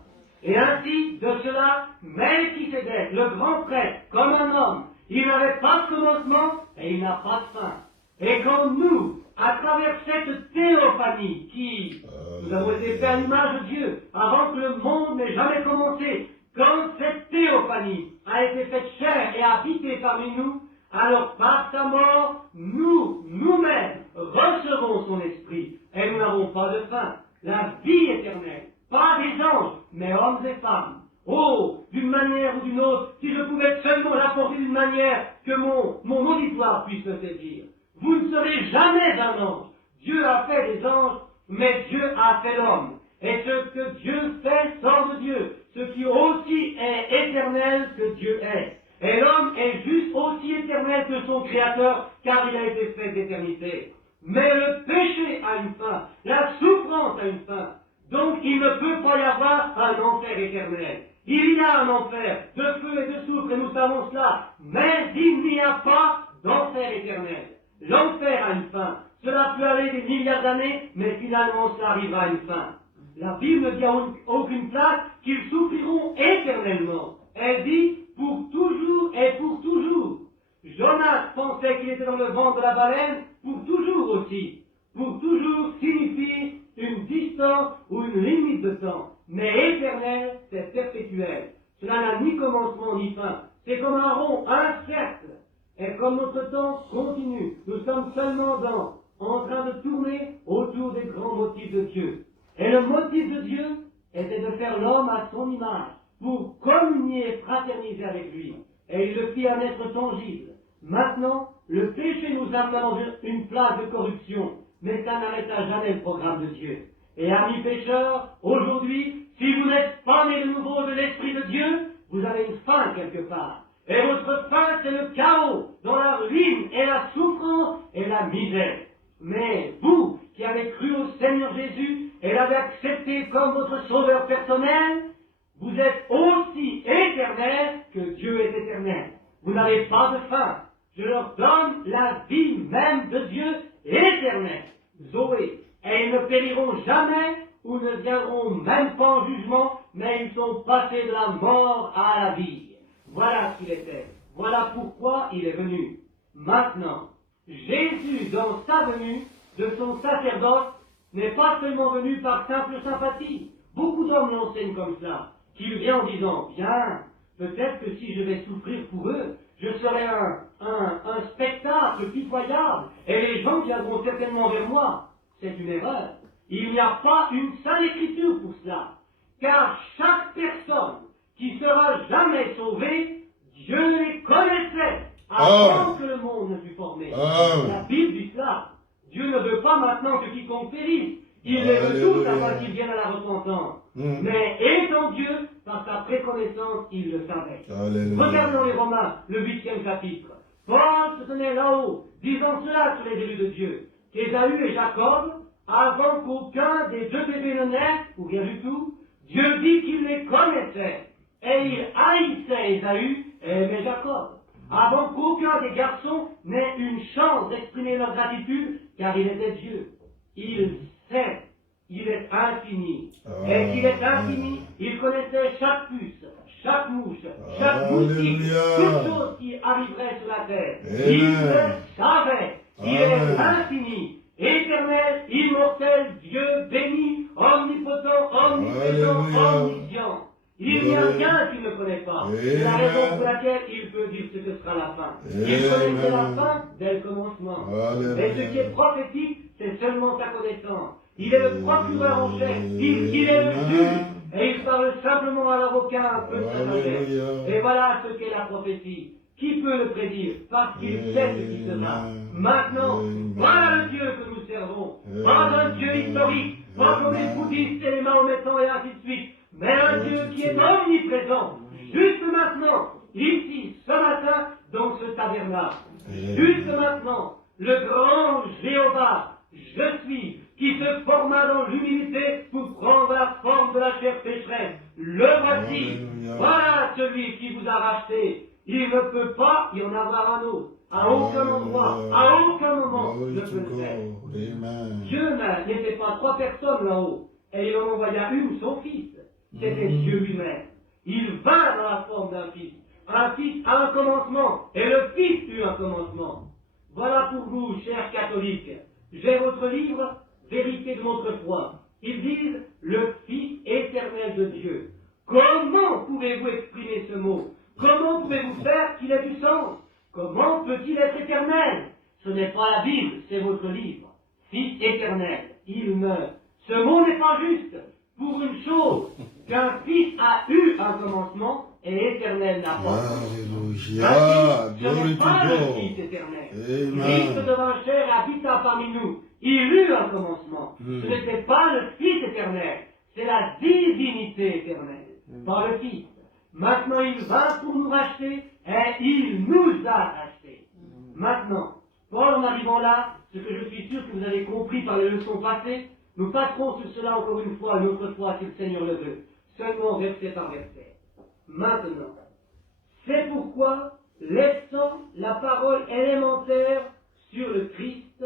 Et ainsi, de cela, Melchisédek, le grand prêtre, comme un homme, il n'avait pas de commencement et il n'a pas de fin. Et quand nous, à travers cette théophanie qui, nous avons été faits à l'image de Dieu, avant que le monde n'ait jamais commencé, quand cette théophanie a été faite chair et habitée parmi nous, alors par sa mort, nous-mêmes, recevons son esprit, et nous n'avons pas de fin. La vie éternelle, pas des anges, mais hommes et femmes. Oh, d'une manière ou d'une autre, si je pouvais seulement l'apporter d'une manière que mon auditoire puisse le saisir. Vous ne serez jamais un ange. Dieu a fait des anges, mais Dieu a fait l'homme. Et ce que Dieu fait sort de Dieu, ce qui aussi est éternel que Dieu est. Et l'homme est juste aussi éternel que son Créateur, car il a été fait d'éternité. Mais le péché a une fin, la souffrance a une fin. Donc il ne peut pas y avoir un enfer éternel. Il y a un enfer de feu et de soufre, et nous savons cela. Mais il n'y a pas d'enfer éternel. L'enfer a une fin. Cela peut aller des milliards d'années, mais finalement ça arrivera à une fin. La Bible ne dit à aucune place qu'ils souffriront éternellement. Elle dit pour toujours et pour toujours. Jonas pensait qu'il était dans le ventre de la baleine pour toujours aussi. Pour toujours signifie une distance ou une limite de temps. Mais éternel, c'est perpétuel. Cela n'a ni commencement ni fin. C'est comme un rond, un cercle. Et comme notre temps continue, nous sommes seulement en train de tourner autour des grands motifs de Dieu. Et le motif de Dieu était de faire l'homme à son image, pour communier et fraterniser avec lui. Et il le fit un être tangible. Maintenant, le péché nous amène dans une place de corruption, mais ça n'arrêta jamais le programme de Dieu. Et amis pécheurs, aujourd'hui, si vous n'êtes pas nés de nouveau de l'Esprit de Dieu, vous avez une fin quelque part. Et votre fin, c'est le chaos, dans la ruine et la souffrance et la misère. Mais vous, qui avez cru au Seigneur Jésus et l'avez accepté comme votre sauveur personnel, vous êtes aussi éternels que Dieu est éternel. Vous n'avez pas de fin. Je leur donne la vie même de Dieu éternel. Zoé. Et ils ne périront jamais ou ne viendront même pas en jugement, mais ils sont passés de la mort à la vie. Voilà ce qu'il était. Voilà pourquoi il est venu. Maintenant, Jésus, dans sa venue, de son sacerdoce, n'est pas seulement venu par simple sympathie. Beaucoup d'hommes l'enseignent comme cela, qu'il vient en disant, bien, peut-être que si je vais souffrir pour eux, je serai un spectacle pitoyable, et les gens viendront certainement vers moi. C'est une erreur. Il n'y a pas une seule écriture pour cela, car chaque personne qui sera jamais sauvée, Dieu les connaissait avant que le monde ne fût formé. La Bible dit cela. Dieu ne veut pas maintenant que quiconque périsse. Il les veut tous afin qu'ils viennent à la repentance. Mais étant Dieu, par sa préconnaissance, il le savait. Regardons les Romains, le 8e chapitre. Paul se tenait là-haut, disant cela sur les élus de Dieu, qu'Ésaü et Jacob, avant qu'aucun des deux bébés ne naisse, ou rien du tout, Dieu dit qu'il les connaissait. Et il haïssait Ésaü et aimait Jacob. Avant qu'aucun des garçons n'ait une chance d'exprimer leur gratitude, car il était Dieu. Il sait, il est infini. Et qu'il est infini, il connaissait chaque puce, chaque mouche, chaque moustique, toute chose qui arriverait sur la terre. Il le savait. Il est infini, éternel, immortel, Dieu béni, omnipotent, omniprésent, omniscient. Il n'y a rien qu'il ne connaît pas. C'est la raison pour laquelle il peut dire ce que sera la fin. Il connaissait la fin dès le commencement. Et ce qui est prophétique, c'est seulement sa connaissance. Il est le procureur en chef, il est le juge, et il parle simplement à l'avocat un peu de sa sagesse. Et voilà ce qu'est la prophétie. Qui peut le prédire? Parce qu'il sait ce qui sera. Maintenant, voilà le Dieu que nous servons. Pas un Dieu historique, pas comme les bouddhistes et les mahométans et ainsi de suite, mais un Dieu qui est omniprésent, juste maintenant, ici, ce matin, dans ce tabernacle. Juste maintenant, le grand Jéhovah, je suis, qui se forma dans l'humilité pour prendre la forme de la chair pécheresse. Le voici. Voilà celui qui vous a racheté. Il ne peut pas y en avoir un autre. À aucun endroit, à aucun moment, ne peut le faire. Dieu n'était pas trois personnes là-haut, et il en envoya une, son fils. C'était Dieu lui-même. Il vint dans la forme d'un fils. Un fils a un commencement, et le fils eut un commencement. Voilà pour vous, chers catholiques. J'ai votre livre, Vérité de notre foi. Ils disent le Fils éternel de Dieu. Comment pouvez-vous exprimer ce mot? Comment pouvez-vous faire qu'il ait du sens? Comment peut-il être éternel? Ce n'est pas la Bible, c'est votre livre. Fils éternel, il meurt. Ce mot n'est pas juste. Pour une chose, qu'un fils a eu un commencement et éternel n'a pas. Alléluia, ce n'est pas le Fils éternel. Christ devint chair et habita parmi nous. Il eut un commencement. Ce n'était pas le Fils éternel, c'est la divinité éternelle, par le Fils. Maintenant, il vint pour nous racheter et il nous a rachetés. Maintenant, Paul, en arrivant là, ce que je suis sûr que vous avez compris par les leçons passées, nous passerons sur cela encore une fois, une autre fois, si le Seigneur le veut, seulement verset par verset. Maintenant, c'est pourquoi, laissant la parole élémentaire sur le Christ,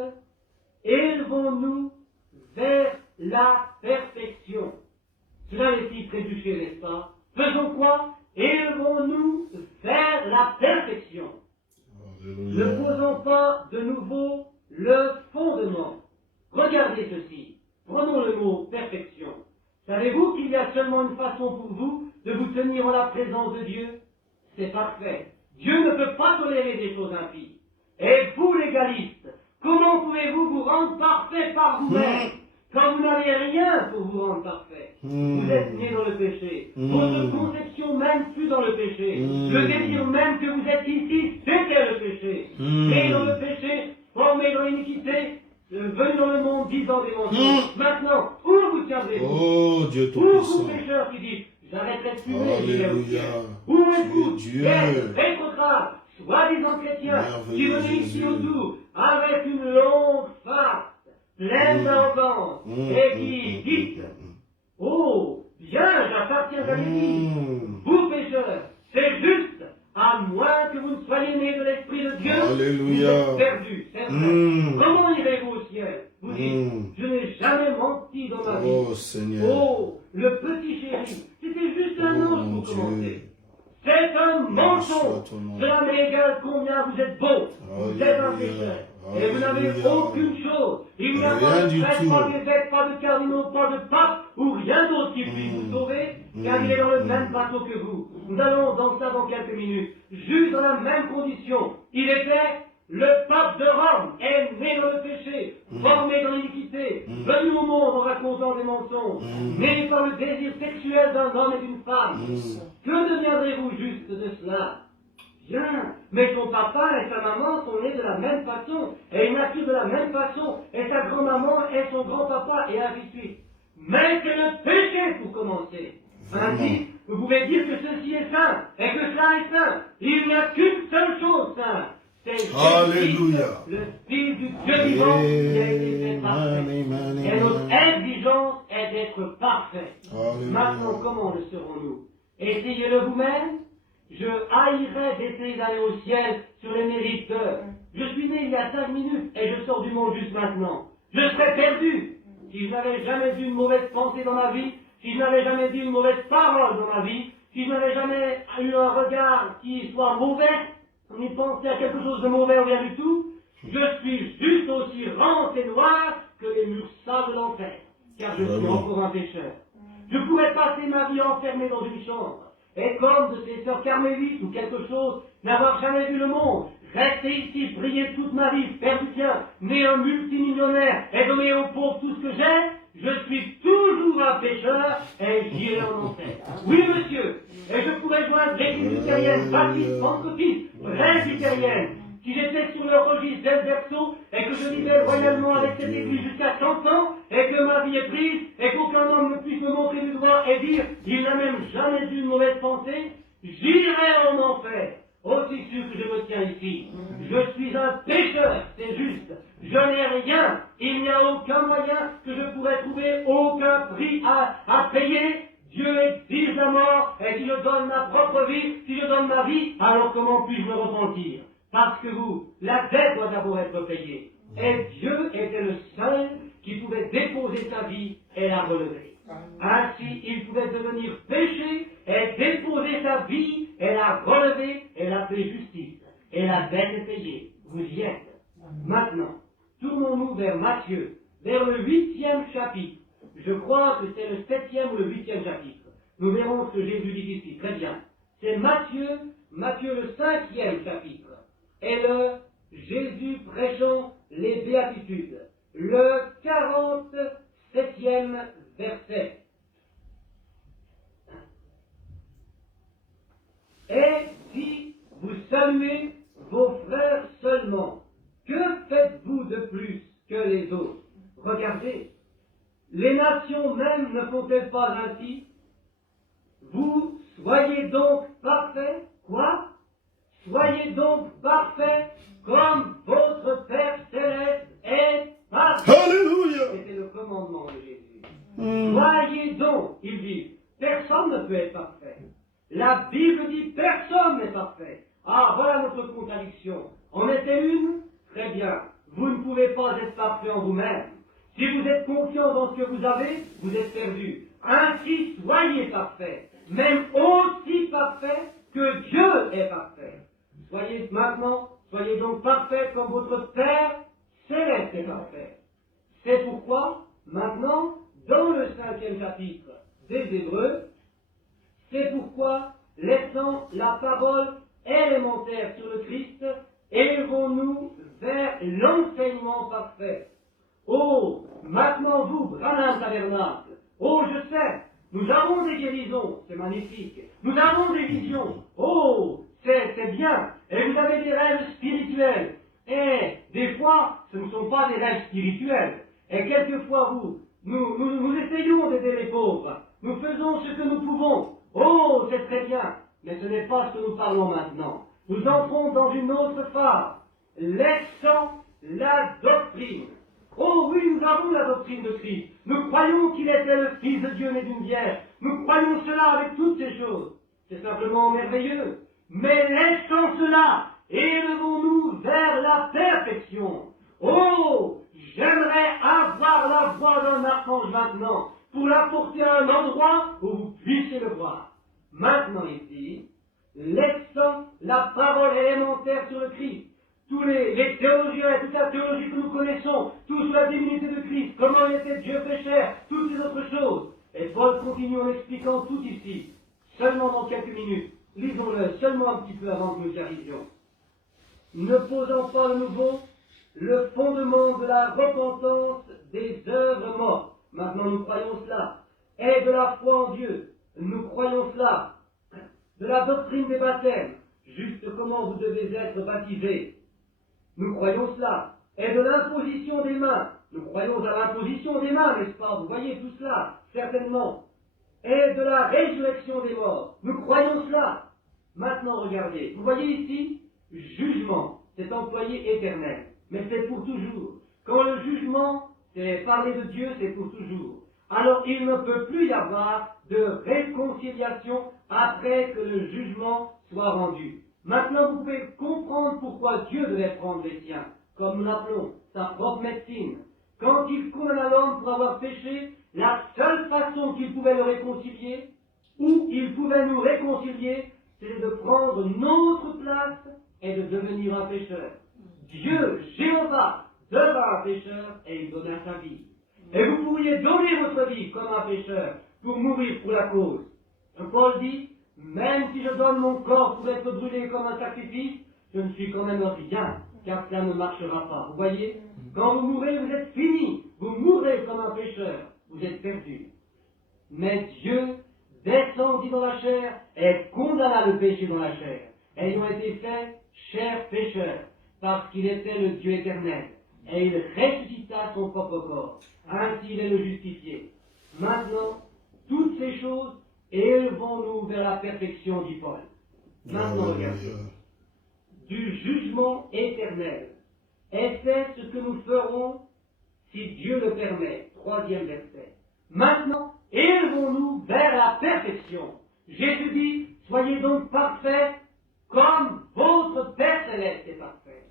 élevons-nous vers la perfection. Cela est si trébuché, n'est-ce pas? Faisons quoi? Élevons-nous vers la perfection. Ne posons pas de nouveau le fondement. Regardez ceci. Prenons le mot perfection. Savez-vous qu'il y a seulement une façon pour vous de vous tenir en la présence de Dieu? C'est parfait. Dieu ne peut pas tolérer des choses impies. Et vous, légalistes, comment pouvez-vous vous rendre parfait par vous-même quand vous n'avez rien pour vous rendre parfait? Vous êtes né dans le péché. Votre conception même fut dans le péché. Le désir même que vous êtes ici, c'était le péché. Né dans le péché, formé dans l'iniquité, venu dans le monde disant des mensonges. Maintenant, où vous tiendrez-vous? Oh, Dieu Où vous Tout-Puissant. pécheurs qui dites, j'arrêterai de fumer, j'irai au Alléluia. ciel. Où êtes-vous, Dieu. rétrogrades, soi-disant chrétiens, qui Merveilleux venez ici Jésus. autour, avec une longue face, pleine d'arrogance, et qui dites, oh, Bien, j'appartiens à l'Église. Vous, pécheurs, c'est juste, à moins que vous ne soyez nés de l'Esprit de Dieu, Alléluia. vous êtes perdus. C'est vrai. Comment irez-vous au ciel? Vous dites, je n'ai jamais menti dans ma vie. Oh Seigneur. Oh, le petit chéri, c'était juste un Oh, ange mon pour Dieu. commencer. C'est un mensonge. Soit ton nom. Cela m'égale combien vous êtes bon. Vous êtes un pécheur. Et vous n'avez Alléluia. aucune chose. Il n'y a Rien pas de du prêtre, tout. pas d'évêque, pas de cardinaux, pas de pape, ou rien d'autre qui puisse vous sauver, car il est dans le même bateau que vous. Nous allons dans ça dans quelques minutes. Juste dans la même condition. Il était le pape de Rome, est né dans le péché, formé dans l'iniquité, venu au monde en racontant des mensonges, né par le désir sexuel d'un homme et d'une femme. Que deviendrez-vous juste de cela? Bien, mais son papa et sa maman sont nés de la même façon, et ils naquirent de la même façon, et sa grand-maman et son grand-papa, et ainsi de suite. Mais c'est le péché pour commencer. Ainsi, vous pouvez dire que ceci est saint, et que cela est saint. Il n'y a qu'une seule chose sainte. C'est Alléluia. le Fils du Dieu vivant qui a été fait parfait. Amen, Et notre amen. exigence est d'être parfait. Alléluia. Maintenant, comment le serons-nous? Essayez-le vous-même. Je haïrais d'essayer d'aller au ciel sur les mérites d'heures. Je suis né il y a 5 minutes et je sors du monde juste maintenant. Je serais perdu si je n'avais jamais eu une mauvaise pensée dans ma vie, si je n'avais jamais dit une mauvaise parole dans ma vie, si je n'avais jamais eu un regard qui soit mauvais, ni pensé à quelque chose de mauvais ou rien du tout. Je suis juste aussi rance et noir que les murs sales de l'enfer, car je suis encore un pécheur. Je pourrais passer ma vie enfermé dans une chambre, et comme de ces sœurs carmélites ou quelque chose, n'avoir jamais vu le monde, rester ici, prier toute ma vie, faire du bien, né un multimillionnaire et donner aux pauvres tout ce que j'ai, je suis toujours un pécheur et j'irai en enfer. Oui, monsieur, et je pourrais joindre l'église luthérienne, baptiste, pentecôtiste, presbytérienne. Si j'étais sur le registre d'El Verso et que je vivais royalement avec cette église jusqu'à 100 ans et que ma vie est prise et qu'aucun homme ne puisse me montrer du doigt et dire il n'a même jamais eu une mauvaise pensée, j'irai en enfer. Aussi sûr que je me tiens ici. Je suis un pécheur, c'est juste. Je n'ai rien. Il n'y a aucun moyen que je pourrais trouver aucun prix à payer. Dieu exige la mort, et si je donne ma propre vie, si je donne ma vie, alors comment puis-je me repentir? Parce que la dette doit d'abord être payée. Et Dieu était le seul qui pouvait déposer sa vie et la relever. Ainsi, il pouvait devenir péché et déposer sa vie et la relever et l'appeler justice. Et la dette est payée. Vous y êtes. Maintenant, tournons-nous vers Matthieu, vers le 8e chapitre. Je crois que c'est le 7e ou le 8e chapitre. Nous verrons ce que Jésus dit ici. Très bien. C'est Matthieu le 5e chapitre. Et le Jésus prêchant les béatitudes. Le 47e verset. Et si vous saluez vos frères seulement, que faites-vous de plus que les autres? Regardez, les nations même ne font-elles pas ainsi? Vous soyez donc parfaits, quoi? Soyez donc parfaits comme votre Père Céleste est parfait. Alléluia. C'était le commandement de Jésus. Soyez donc, il dit, personne ne peut être parfait. La Bible dit personne n'est parfait. Ah, voilà notre contradiction. En est-elle une? Très bien. Vous ne pouvez pas être parfait en vous-même. Si vous êtes confiant dans ce que vous avez, vous êtes perdu. Ainsi, soyez parfait. Même aussi parfait que Dieu est parfait. Soyez donc parfait comme votre Père Céleste est parfait. C'est pourquoi, maintenant, dans le 5e chapitre des Hébreux, c'est pourquoi, laissant la parole élémentaire sur le Christ, élevons-nous vers l'enseignement parfait. Oh, maintenant vous, Branham Tabernacle, oh, je sais, nous avons des guérisons, c'est magnifique. Nous avons des visions, oh, c'est bien. Et vous avez des rêves spirituels. Et des fois, ce ne sont pas des rêves spirituels. Et quelquefois, nous essayons d'aider les pauvres. Nous faisons ce que nous pouvons. Oh, c'est très bien. Mais ce n'est pas ce que nous parlons maintenant. Nous entrons dans une autre phase. Laissant la doctrine. Oh oui, nous avons la doctrine de Christ. Nous croyons qu'il était le Fils de Dieu né d'une vierge. Nous croyons cela avec toutes ces choses. C'est simplement merveilleux. Mais laissons cela, élevons-nous vers la perfection. Oh, j'aimerais avoir la voix d'un archange maintenant, pour la porter à un endroit où vous puissiez le voir. Maintenant ici, laissons la parole élémentaire sur le Christ. Tous les théologiens, toute la théologie que nous connaissons, tout sur la divinité de Christ, comment il était Dieu pécheur, toutes ces autres choses. Et Paul continue en expliquant tout ici, seulement dans quelques minutes. Lisons-le seulement un petit peu avant que nous y arrivions. Ne posant pas de nouveau le fondement de la repentance des œuvres mortes. Maintenant nous croyons cela. Et de la foi en Dieu. Nous croyons cela. De la doctrine des baptêmes. Juste comment vous devez être baptisés. Nous croyons cela. Et de l'imposition des mains. Nous croyons à l'imposition des mains, n'est-ce pas? Vous voyez tout cela, certainement. Et de la résurrection des morts. Nous croyons cela. Maintenant, regardez. Vous voyez ici, jugement. C'est employé éternel. Mais c'est pour toujours. Quand le jugement, c'est parler de Dieu, c'est pour toujours. Alors il ne peut plus y avoir de réconciliation après que le jugement soit rendu. Maintenant, vous pouvez comprendre pourquoi Dieu devait prendre les siens, comme nous l'appelons, sa propre médecine. Quand il condamna l'homme pour avoir péché, la seule façon qu'il pouvait le réconcilier, ou il pouvait nous réconcilier, c'est de prendre notre place et de devenir un pécheur. Dieu, Jéhovah, devint un pécheur et il donna sa vie. Et vous pourriez donner votre vie comme un pécheur pour mourir pour la cause. Paul dit, même si je donne mon corps pour être brûlé comme un sacrifice, je ne suis quand même rien, car cela ne marchera pas. Vous voyez, quand vous mourrez, vous êtes fini. Vous mourrez comme un pécheur. Vous êtes perdu. Mais Dieu descendit dans la chair et condamna le péché dans la chair, ayant été fait chair pécheur, parce qu'il était le Dieu éternel. Et il ressuscita son propre corps. Ainsi il est le justifié. Maintenant, toutes ces choses, élevons-nous vers la perfection, dit Paul. Maintenant, regardez. Du jugement éternel. Et c'est ce que nous ferons si Dieu le permet. 3e verset. Maintenant, élevons-nous vers la perfection. Jésus dit, soyez donc parfaits comme votre Père Céleste est parfait.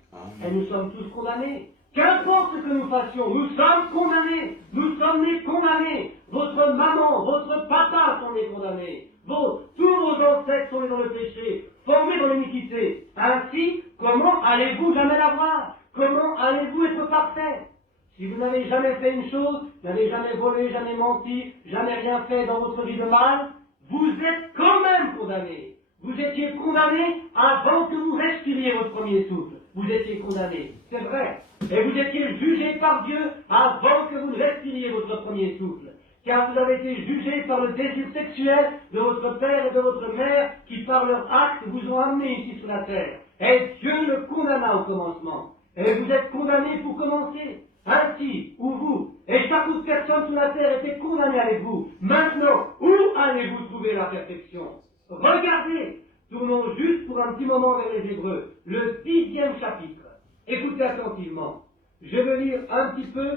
Et nous sommes tous condamnés. Qu'importe ce que nous fassions, nous sommes condamnés. Nous sommes nés condamnés. Votre maman, votre papa sont nés condamnés. Tous vos ancêtres sont nés dans le péché, formés dans l'iniquité. Ainsi, comment allez-vous jamais l'avoir? Comment allez-vous être parfait? Si vous n'avez jamais fait une chose, n'avez jamais volé, jamais menti, jamais rien fait dans votre vie de mal, vous êtes quand même condamné. Vous étiez condamné avant que vous respiriez votre premier souffle. Vous étiez condamné, c'est vrai. Et vous étiez jugé par Dieu avant que vous ne respiriez votre premier souffle. Car vous avez été jugé par le désir sexuel de votre père et de votre mère qui, par leurs actes, vous ont amené ici sur la terre. Et Dieu le condamna au commencement. Et vous êtes condamné pour commencer. Ainsi, ou vous, et chaque autre personne sur la terre était condamnée avec vous. Maintenant, où allez-vous trouver la perfection? Regardez, tournons juste pour un petit moment vers les Hébreux, le 10e chapitre. Écoutez attentivement. Je vais lire un petit peu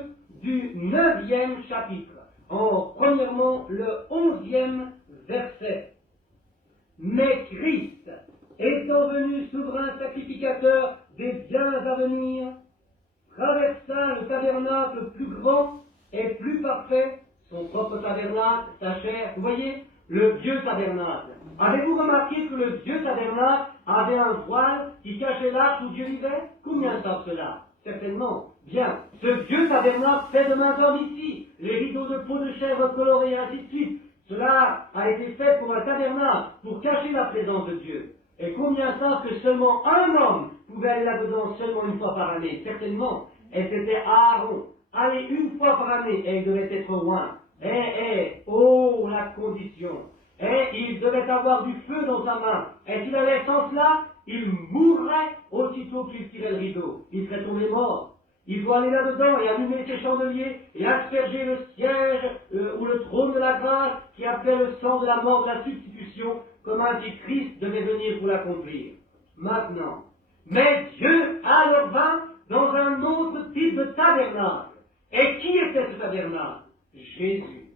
du 9e chapitre. Premièrement, le 11e verset. Mais Christ, étant venu souverain sacrificateur des biens à venir, traversa le tabernacle plus grand et plus parfait, son propre tabernacle, sa chair. Vous voyez, le vieux tabernacle. Avez-vous remarqué que le vieux tabernacle avait un voile qui cachait l'arche où Dieu vivait? Combien savent cela? Certainement. Bien. Ce vieux tabernacle fait de main d'homme ici. Les rideaux de peau de chèvre colorés et ainsi de suite. Cela a été fait pour un tabernacle, pour cacher la présence de Dieu. Et combien savent que seulement un homme pouvait aller là-dedans seulement une fois par année? Certainement. Et c'était Aaron. Aller une fois par année, et il devait être loin. Oh, la condition. Et il devait avoir du feu dans sa main. Et s'il allait sans cela, il mourrait aussitôt qu'il tirait le rideau. Il serait tombé mort. Il doit aller là-dedans et allumer ses chandeliers et asperger le siège ou le trône de la grâce qui appelait le sang de la mort de la substitution, comme ainsi Christ devait venir pour l'accomplir. Maintenant, mais Dieu alors vint dans un autre type de tabernacle. Et qui était ce tabernacle? Jésus.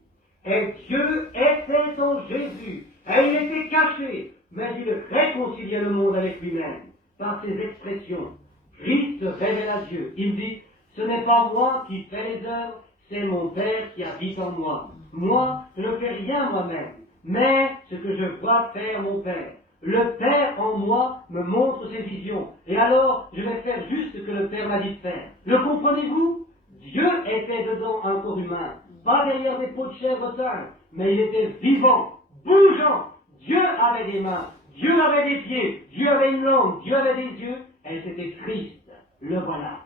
Et Dieu était en Jésus. Et il était caché, mais il réconciliait le monde avec lui-même par ses expressions. Christ révèle à Dieu. Il dit, ce n'est pas moi qui fais les œuvres, c'est mon Père qui habite en moi. Moi, je ne fais rien moi-même, mais ce que je vois faire mon Père. Le Père en moi me montre ses visions, et alors je vais faire juste ce que le Père m'a dit de faire. Le comprenez-vous? Dieu était dedans un corps humain, pas derrière des peaux de chèvre sales, mais il était vivant, bougeant. Dieu avait des mains, Dieu avait des pieds, Dieu avait une langue, Dieu avait des yeux, et c'était Christ. Le voilà.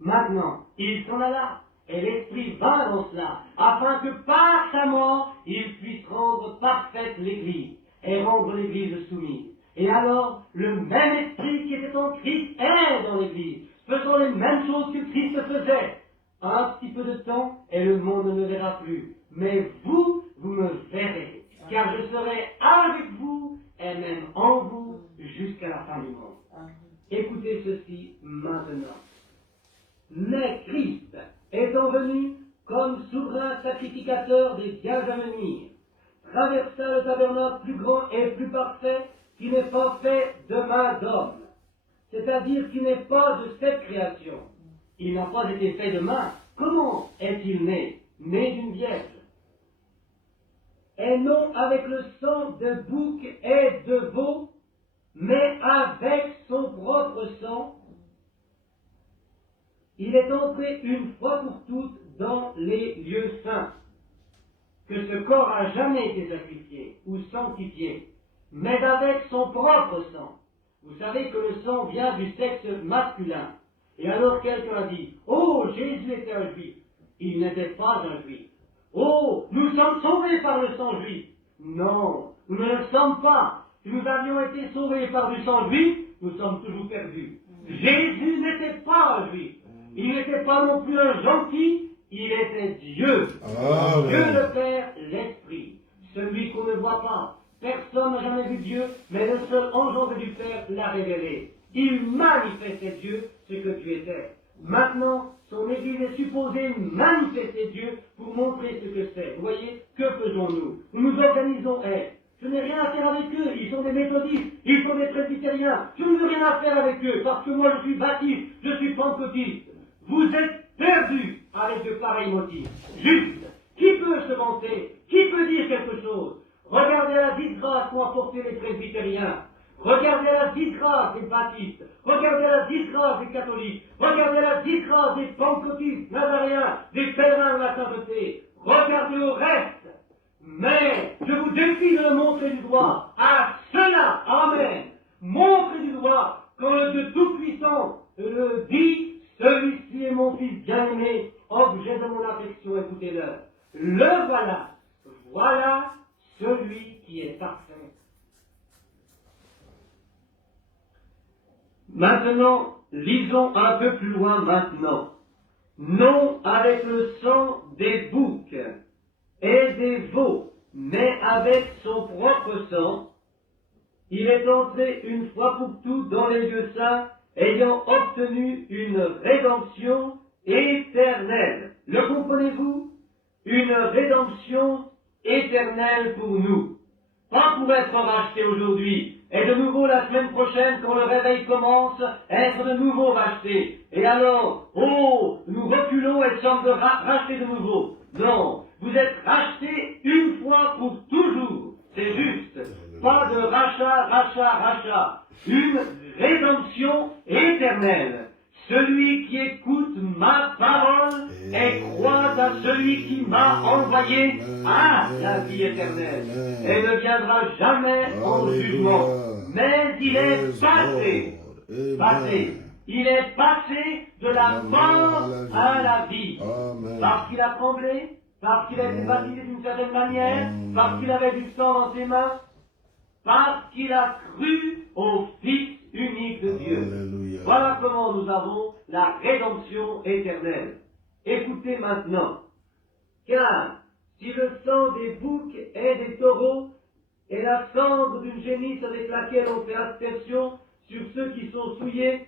Maintenant, il s'en alla, et l'Esprit vint dans cela, afin que par sa mort, il puisse rendre parfaite l'Église, et rendre l'Église soumise. Et alors, le même Esprit qui était en Christ est dans l'Église, faisant les mêmes choses que Christ faisait. Un petit peu de temps, et le monde ne me verra plus. Mais vous, vous me verrez, car je serai avec vous, et même en vous, jusqu'à la fin du monde. Écoutez ceci maintenant. Mais Christ, étant venu comme souverain sacrificateur des biens à venir, traversa le tabernacle plus grand et plus parfait qui n'est pas fait de main d'homme, c'est-à-dire qui n'est pas de cette création. Il n'a pas été fait de main. Comment est-il né? Né d'une vierge. Et non avec le sang de bouc et de veau, mais avec son propre sang. Il est entré une fois pour toutes dans les lieux saints, que ce corps a jamais été sacrifié ou sanctifié, mais avec son propre sang. Vous savez que le sang vient du sexe masculin. Et alors quelqu'un a dit, oh, Jésus était un juif. Il n'était pas un juif. Oh, nous sommes sauvés par le sang juif. Non, nous ne le sommes pas. Si nous avions été sauvés par du sang juif, nous sommes toujours perdus. Jésus n'était pas un juif. Il n'était pas non plus un gentil, il était Dieu. Amen. Dieu le Père, l'Esprit, celui qu'on ne voit pas. Personne n'a jamais vu Dieu, mais le seul engendré du Père l'a révélé. Il manifestait Dieu, ce que tu étais. Maintenant, son Église est supposée manifester Dieu pour montrer ce que c'est. Vous voyez, que faisons-nous? Nous nous organisons. Je n'ai rien à faire avec eux, ils sont des méthodistes, ils sont des presbytériens. Je ne veux rien à faire avec eux, parce que moi je suis baptiste, je suis pentecôtiste. Vous êtes perdus avec de pareils motifs. Juste, qui peut se vanter? Qui peut dire quelque chose? Regardez la disgrâce qu'ont apporté les presbytériens. Regardez la disgrâce des baptistes. Regardez la disgrâce des catholiques. Regardez la disgrâce des pentecôtistes, nazaréens, des pèlerins de la sainteté. Regardez au reste. Mais je vous défie de le montrer du doigt. À cela, amen. Montrez du doigt quand le Dieu Tout-Puissant le dit. Celui-ci est mon fils bien-aimé, objet de mon affection, écoutez-le. Le voilà. Voilà celui qui est parfait. Maintenant, lisons un peu plus loin maintenant. Non avec le sang des boucs et des veaux, mais avec son propre sang, il est entré une fois pour toutes dans les lieux saints, ayant obtenu une rédemption éternelle. Le comprenez-vous? Une rédemption éternelle pour nous. Pas pour être racheté aujourd'hui, et de nouveau la semaine prochaine, quand le réveil commence, être de nouveau racheté. Et alors, oh, nous reculons et sommes rachetés de nouveau. Non, vous êtes rachetés une fois pour toujours. C'est juste. Pas de rachat. Une rédemption éternelle. Celui qui écoute ma parole et croit à celui qui m'a envoyé a la vie éternelle et ne viendra jamais en jugement. Mais il est passé. Il est passé de la mort à la vie. Parce qu'il a tremblé, parce qu'il a été baptisé d'une certaine manière, parce qu'il avait du sang dans ses mains, parce qu'il a cru au Fils unique de Dieu. Alléluia. Voilà comment nous avons la rédemption éternelle. Écoutez maintenant. Car si le sang des boucs et des taureaux et la cendre d'une génisse avec laquelle on fait aspersion sur ceux qui sont souillés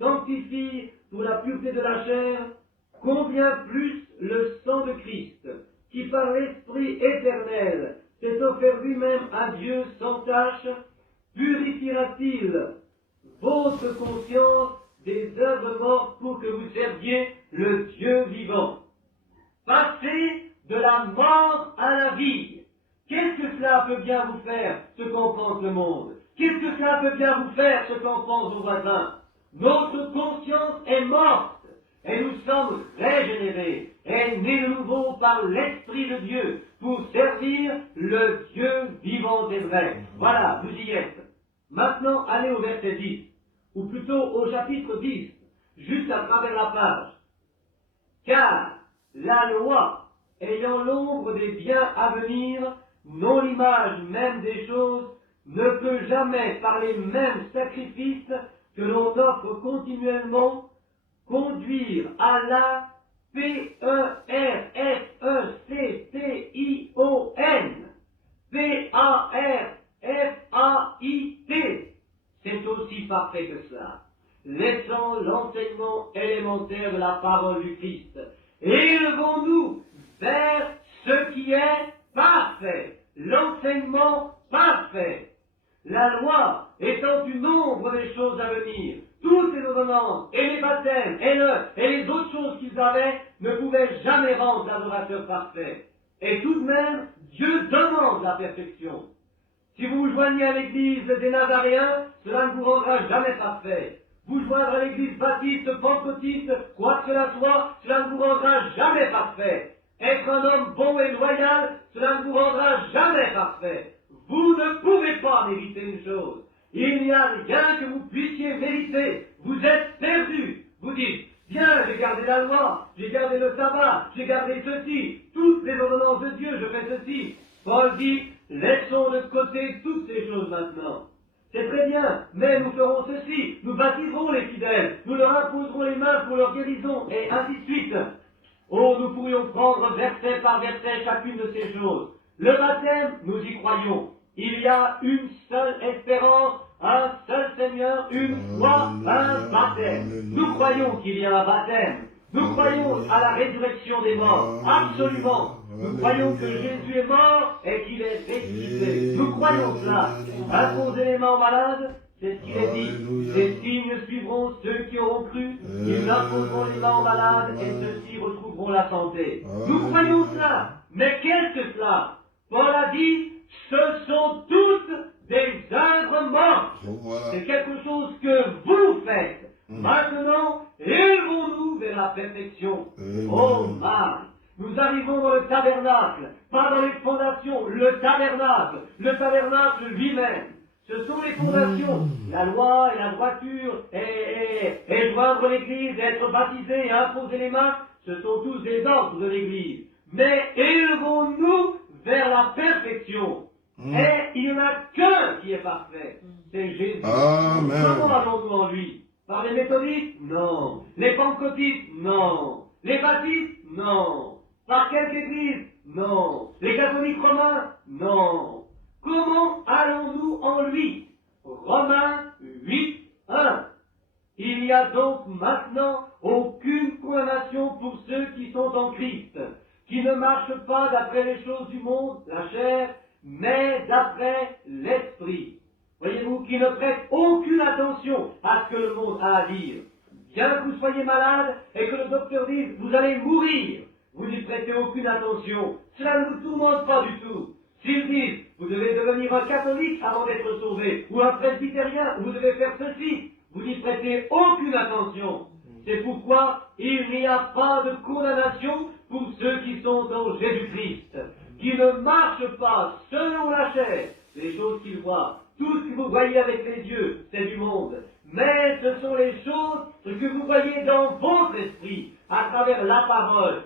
sanctifient pour la pureté de la chair, combien plus le sang de Christ, qui par l'Esprit éternel s'est offert lui-même à Dieu sans tache, purifiera-t-il votre conscience des œuvres mortes pour que vous serviez le Dieu vivant? Passez de la mort à la vie. Qu'est-ce que cela peut bien vous faire, ce qu'en pense le monde? Qu'est-ce que cela peut bien vous faire, ce qu'en pensent nos voisins? Notre conscience est morte, et nous sommes régénérés, et nés de nouveau par l'Esprit de Dieu, pour servir le Dieu vivant et vrai. Voilà, vous y êtes. Maintenant, allez au verset 10, ou plutôt au chapitre 10, juste à travers la page. Car la loi, ayant l'ombre des biens à venir, non l'image même des choses, ne peut jamais, par les mêmes sacrifices que l'on offre continuellement, conduire à la P-E-R-S-E-C-T-I-O-N, P-A-R-F-A-I-T. C'est aussi parfait que cela. Laissant l'enseignement élémentaire de la parole du Christ, élevons-nous vers ce qui est parfait, l'enseignement parfait. La loi étant une ombre des choses à venir, toutes les ordonnances et les baptêmes et les autres choses qu'ils avaient ne pouvaient jamais rendre l'adorateur parfait. Et tout de même, Dieu demande la perfection. Si vous vous joignez à l'église des Nazaréens, cela ne vous rendra jamais parfait. Vous joindre à l'église baptiste, pentecôtiste, quoi que cela soit, cela ne vous rendra jamais parfait. Être un homme bon et loyal, cela ne vous rendra jamais parfait. Vous ne pouvez pas mériter une chose. Il n'y a rien que vous puissiez mériter. Vous êtes perdu. Vous dites, bien, j'ai gardé la loi, j'ai gardé le sabbat, j'ai gardé ceci, toutes les ordonnances de Dieu, je fais ceci. Paul dit, laissons de côté toutes ces choses maintenant. C'est très bien, mais nous ferons ceci, nous baptiserons les fidèles, nous leur imposerons les mains pour leur guérison, et ainsi de suite. Oh, nous pourrions prendre verset par verset chacune de ces choses. Le baptême, nous y croyons. Il y a une seule espérance, un seul Seigneur, une foi, un baptême. Nous croyons qu'il y a un baptême. Nous croyons à la résurrection des morts, absolument. Nous croyons que Jésus est mort et qu'il est ressuscité. Nous croyons cela. Imposez les mains aux malades, c'est ce qu'il est dit. Ces signes suivront ceux qui auront cru. Ils imposeront les mains aux malades et ceux-ci retrouveront la santé. Nous croyons cela. Mais qu'est-ce que cela? Paul a dit, ce sont toutes des œuvres mortes. C'est quelque chose que vous faites. Maintenant, élevons-nous vers la perfection. Oh, Marie, nous arrivons dans le tabernacle, pas dans les fondations, le tabernacle lui-même. Ce sont les fondations, la loi et la droiture, et joindre l'église, et être baptisé et imposer les mains, ce sont tous des ordres de l'église. Mais élevons-nous vers la perfection. Et il n'y en a qu'un qui est parfait, c'est Jésus. Amen. Comment allons-nous en lui? Par les méthodistes? Non. Les pentecôtistes? Non. Les baptistes? Non. Par quelque église? Non. Les catholiques romains? Non. Comment allons-nous en lui? Romains 8, 1. Il n'y a donc maintenant aucune condamnation pour ceux qui sont en Christ, qui ne marchent pas d'après les choses du monde, la chair, mais d'après l'esprit. Voyez-vous, qui ne prête aucune attention à ce que le monde a à dire. Bien que vous soyez malade et que le docteur dise vous allez mourir, vous n'y prêtez aucune attention. Cela ne vous tourmente pas du tout. S'ils disent vous devez devenir un catholique avant d'être sauvé, ou un presbytérien, vous devez faire ceci, vous n'y prêtez aucune attention. C'est pourquoi il n'y a pas de condamnation pour ceux qui sont en Jésus-Christ, qui ne marchent pas selon la chair, les choses qu'ils voient. Tout ce que vous voyez avec les yeux, c'est du monde. Mais ce sont les choses que vous voyez dans votre esprit, à travers la parole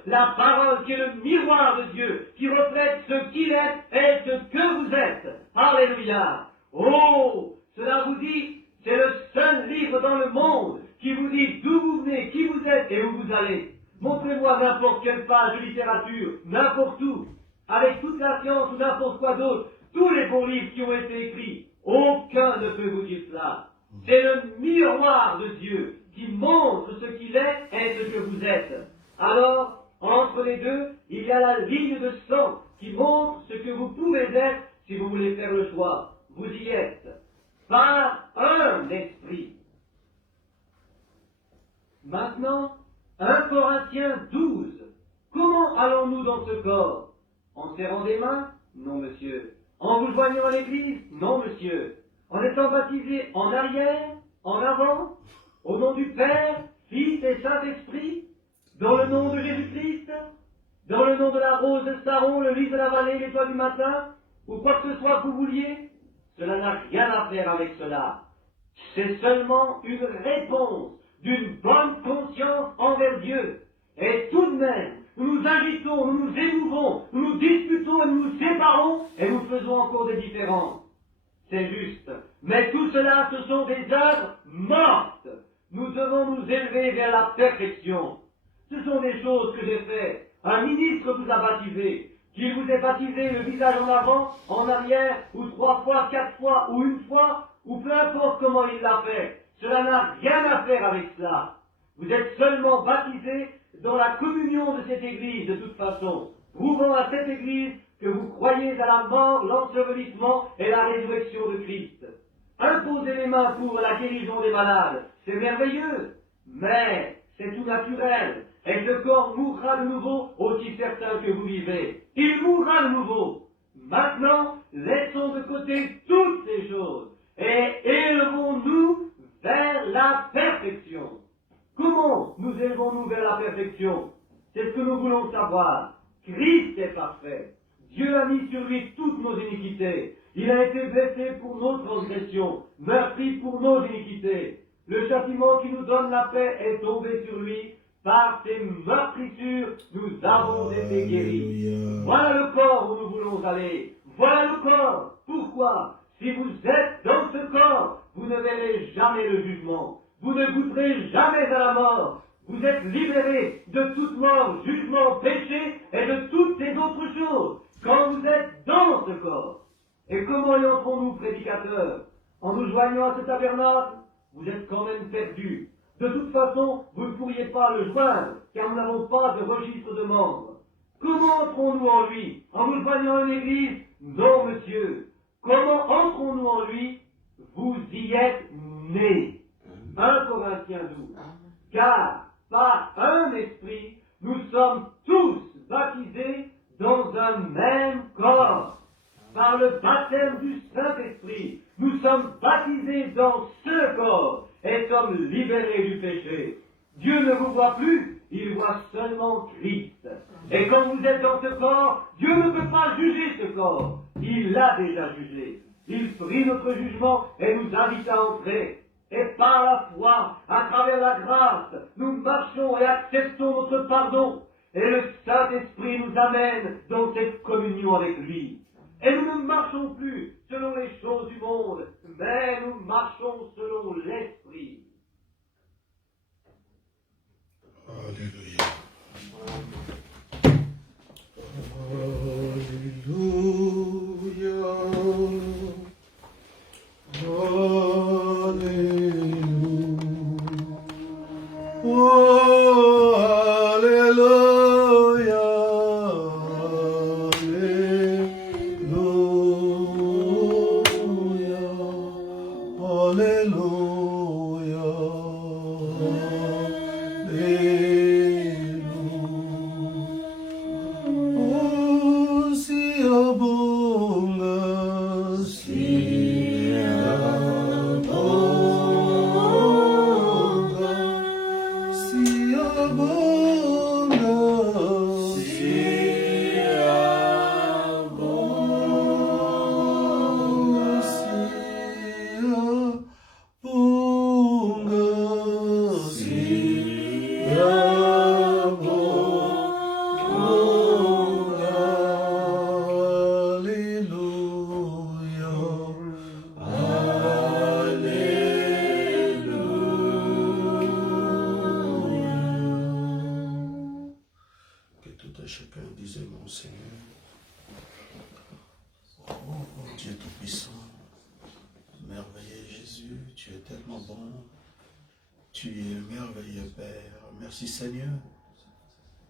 qui est le miroir de Dieu, qui reflète ce qu'il est et ce que vous êtes. Alléluia. Oh, cela vous dit, c'est le seul livre dans le monde qui vous dit d'où vous venez, qui vous êtes et où vous allez. Montrez-moi n'importe quelle page de littérature, n'importe où, avec toute la science ou n'importe quoi d'autre, tous les bons livres qui ont été écrits. Aucun ne peut vous dire cela. C'est le miroir de Dieu qui montre ce qu'il est et ce que vous êtes. Alors, Entre les deux, il y a la ligne de sang qui montre ce que vous pouvez être si vous voulez faire le choix. Vous y êtes. Par un esprit. Maintenant, 1 Corinthiens 12. Comment allons-nous dans ce corps? En serrant des mains? Non, monsieur. En vous joignant à l'église? Non, monsieur. En étant baptisé en arrière? En avant? Au nom du Père, Fils et Saint-Esprit? Dans le nom de Jésus-Christ? Dans le nom de la rose de Saron, le lys de la vallée, l'étoile du matin? Ou quoi que ce soit que vous vouliez? Cela n'a rien à faire avec cela. C'est seulement une réponse d'une bonne conscience envers Dieu. Et tout de même, nous nous agitons, nous nous émouvons, nous nous disputons et nous nous séparons et nous faisons encore des différences. C'est juste. Mais tout cela, ce sont des œuvres mortes. Nous devons nous élever vers la perfection. Ce sont des choses que j'ai faites. Un ministre vous a baptisé. Qu'il vous ait baptisé le visage en avant, en arrière, ou 3 fois, 4 fois, ou 1 fois, ou peu importe comment il l'a fait. Cela n'a rien à faire avec cela. Vous êtes seulement baptisé dans la communion de cette Église, de toute façon, prouvant à cette Église que vous croyez à la mort, l'ensevelissement et la résurrection de Christ. Imposer les mains pour la guérison des malades, c'est merveilleux, mais c'est tout naturel. Et ce corps mourra de nouveau, aussi certain que vous vivez. Il mourra de nouveau. Maintenant, laissons de côté toutes ces choses et élevons-nous vers la perfection. Comment nous élevons-nous vers la perfection? C'est ce que nous voulons savoir. Christ est parfait. Dieu a mis sur lui toutes nos iniquités. Il a été blessé pour nos transgressions, meurtri pour nos iniquités. Le châtiment qui nous donne la paix est tombé sur lui. Par ses meurtrissures, nous avons été guéris. Voilà le corps où nous voulons aller. Voilà le corps. Pourquoi? Si vous êtes dans ce corps, vous ne verrez jamais le jugement. Vous ne goûterez jamais à la mort. Vous êtes libérés de toute mort, jugement, péché et de toutes ces autres choses quand vous êtes dans ce corps. Et comment y entrons-nous, prédicateurs? En nous joignant à ce tabernacle? Vous êtes quand même perdus. De toute façon, vous ne pourriez pas le joindre, car nous n'avons pas de registre de membres. Comment entrons-nous en lui? En nous joignant à une église? Non, monsieur. Comment entrons-nous en lui? Vous y êtes nés. 1 Corinthiens 12. Car, par un esprit, nous sommes tous baptisés dans un même corps. Par le baptême du Saint-Esprit, nous sommes baptisés dans ce corps et sommes libérés du péché. Dieu ne vous voit plus, il voit seulement Christ. Et quand vous êtes dans ce corps, Dieu ne peut pas juger ce corps. Il l'a déjà jugé. Il prit notre jugement et nous invite à entrer. Et par la foi, à travers la grâce, nous marchons et acceptons notre pardon. Et le Saint-Esprit nous amène dans cette communion avec lui. Et nous ne marchons plus selon les choses du monde, mais nous marchons selon l'Esprit. Alléluia. Merci Seigneur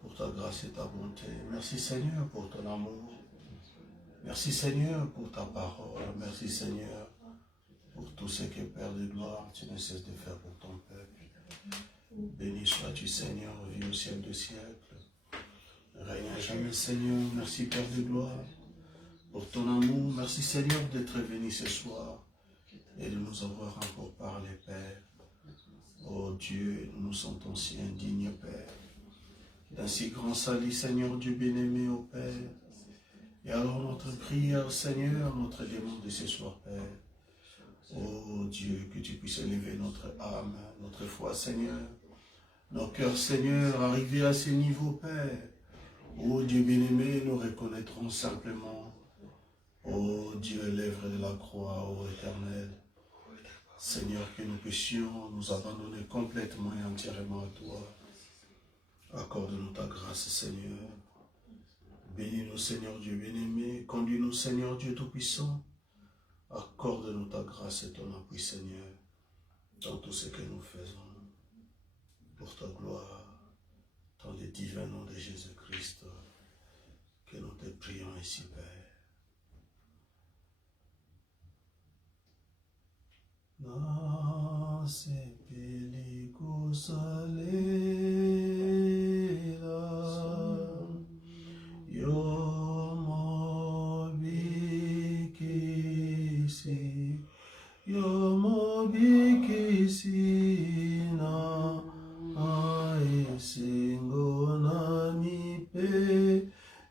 pour ta grâce et ta bonté. Merci Seigneur pour ton amour. Merci Seigneur pour ta parole. Merci Seigneur pour tout ce que Père de gloire, tu ne cesses de faire pour ton peuple. Béni sois-tu Seigneur, vie au ciel de siècle. Règne à jamais Seigneur. Merci Père de gloire pour ton amour. Merci Seigneur d'être venu ce soir et de nous avoir encore parlé Père. Oh Dieu, nous nous sentons si indignes Père. D'un si grand salut Seigneur Dieu bien-aimé au Père. Et alors notre prière Seigneur, notre demande de ce soir Père. Oh Dieu, que tu puisses élever notre âme, notre foi Seigneur. Nos cœurs Seigneur, arriver à ce niveau Père. Oh Dieu bien-aimé, nous reconnaîtrons simplement. Oh Dieu, l'œuvre de la croix, ô Éternel. Seigneur, que nous puissions nous abandonner complètement et entièrement à toi. Accorde-nous ta grâce Seigneur. Bénis-nous Seigneur Dieu bien-aimé. Conduis-nous Seigneur Dieu Tout-Puissant. Accorde-nous ta grâce et ton appui Seigneur dans tout ce que nous faisons. Pour ta gloire, dans le divin nom de Jésus-Christ, que nous te prions ici, Père. Nase pellicus alera, yomo bikisi na aesengona mi pe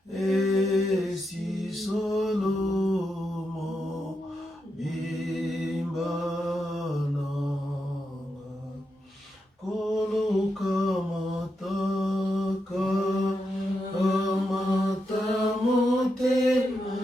esi solomo bimbananga koloka mataka amata motema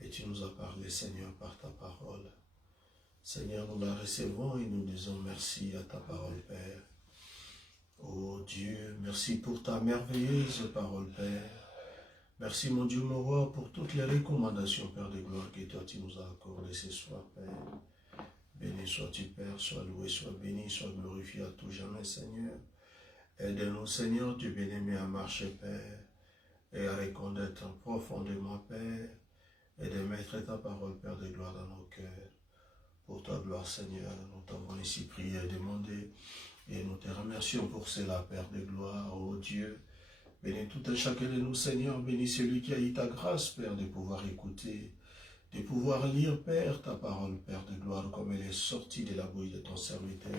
Et tu nous as parlé, Seigneur, par ta parole. Seigneur, nous la recevons et nous disons merci à ta parole, Père. Oh Dieu, merci pour ta merveilleuse parole, Père. Merci, mon Dieu, mon roi, pour toutes les recommandations, Père de gloire, que toi, tu nous as accordées ce soir, Père. Béni sois-tu, Père, sois loué, sois béni, sois glorifié à tout jamais, Seigneur. Aide-nous, Seigneur, Dieu bien-aimé, à marcher, Père, et à reconnaître profondément, Père, et de mettre ta parole, Père de gloire, dans nos cœurs. Pour ta gloire, Seigneur, nous t'avons ici prié et demandé, et nous te remercions pour cela, Père de gloire, ô Dieu. Bénis tout un chacun de nous, Seigneur, bénis celui qui a eu ta grâce, Père, de pouvoir écouter, de pouvoir lire, Père, ta parole, Père de gloire, comme elle est sortie de la bouche de ton serviteur,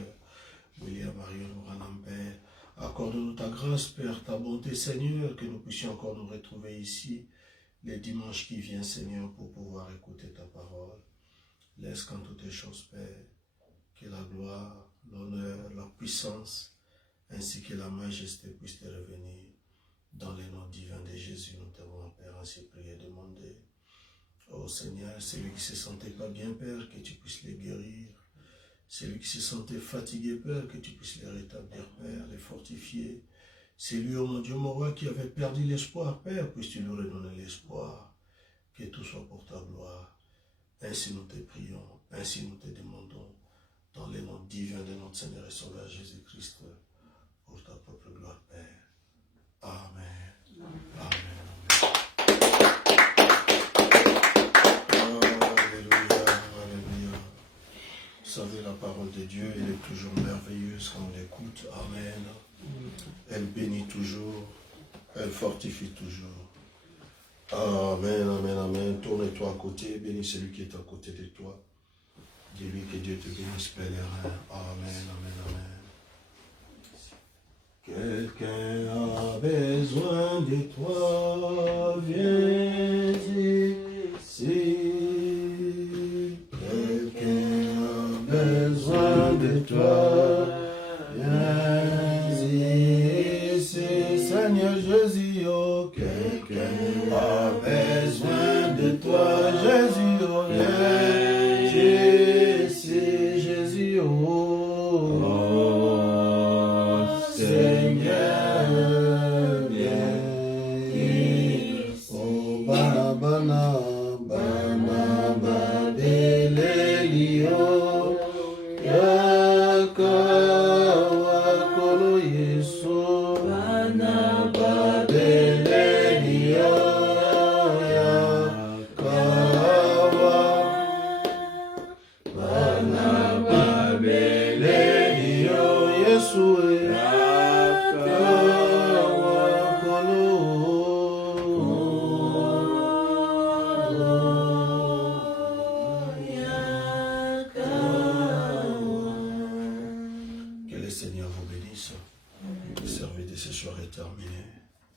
William Marion Branham, Père. Accorde-nous ta grâce, Père, ta bonté, Seigneur, que nous puissions encore nous retrouver ici les dimanches qui viennent, Seigneur, pour pouvoir écouter ta parole. Laisse qu'en toutes les choses, Père, que la gloire, l'honneur, la puissance, ainsi que la majesté puissent te revenir. Dans les noms divins de Jésus, nous t'avons, Père, ainsi prié et demandé. Oh Seigneur, celui qui se sentait pas bien, Père, que tu puisses les guérir. Celui qui se sentait fatigué, Père, que tu puisses les rétablir, Père, les fortifier. Celui, oh mon Dieu, mon roi, qui avait perdu l'espoir, Père, puisses-tu lui redonner l'espoir. Que tout soit pour ta gloire. Ainsi nous te prions, ainsi nous te demandons, dans les noms divins de notre Seigneur et Sauveur Jésus-Christ, pour ta propre gloire, Père. Amen. Amen. Alléluia, alléluia. Vous savez, la parole de Dieu, elle est toujours merveilleuse quand on l'écoute. Amen. Elle bénit toujours, elle fortifie toujours. Amen, amen, amen. Tourne-toi à côté, bénis celui qui est à côté de toi. Dis-lui que Dieu te bénisse, pèlerin. Amen, amen, amen. Quelqu'un a besoin de toi, viens ici. Quelqu'un a besoin de toi, viens ici. Seigneur Jésus, oh, quelqu'un a besoin de toi, Jésus, oh, viens ici, Jésus, oh, Seigneur, viens, oh, Bana, Bana.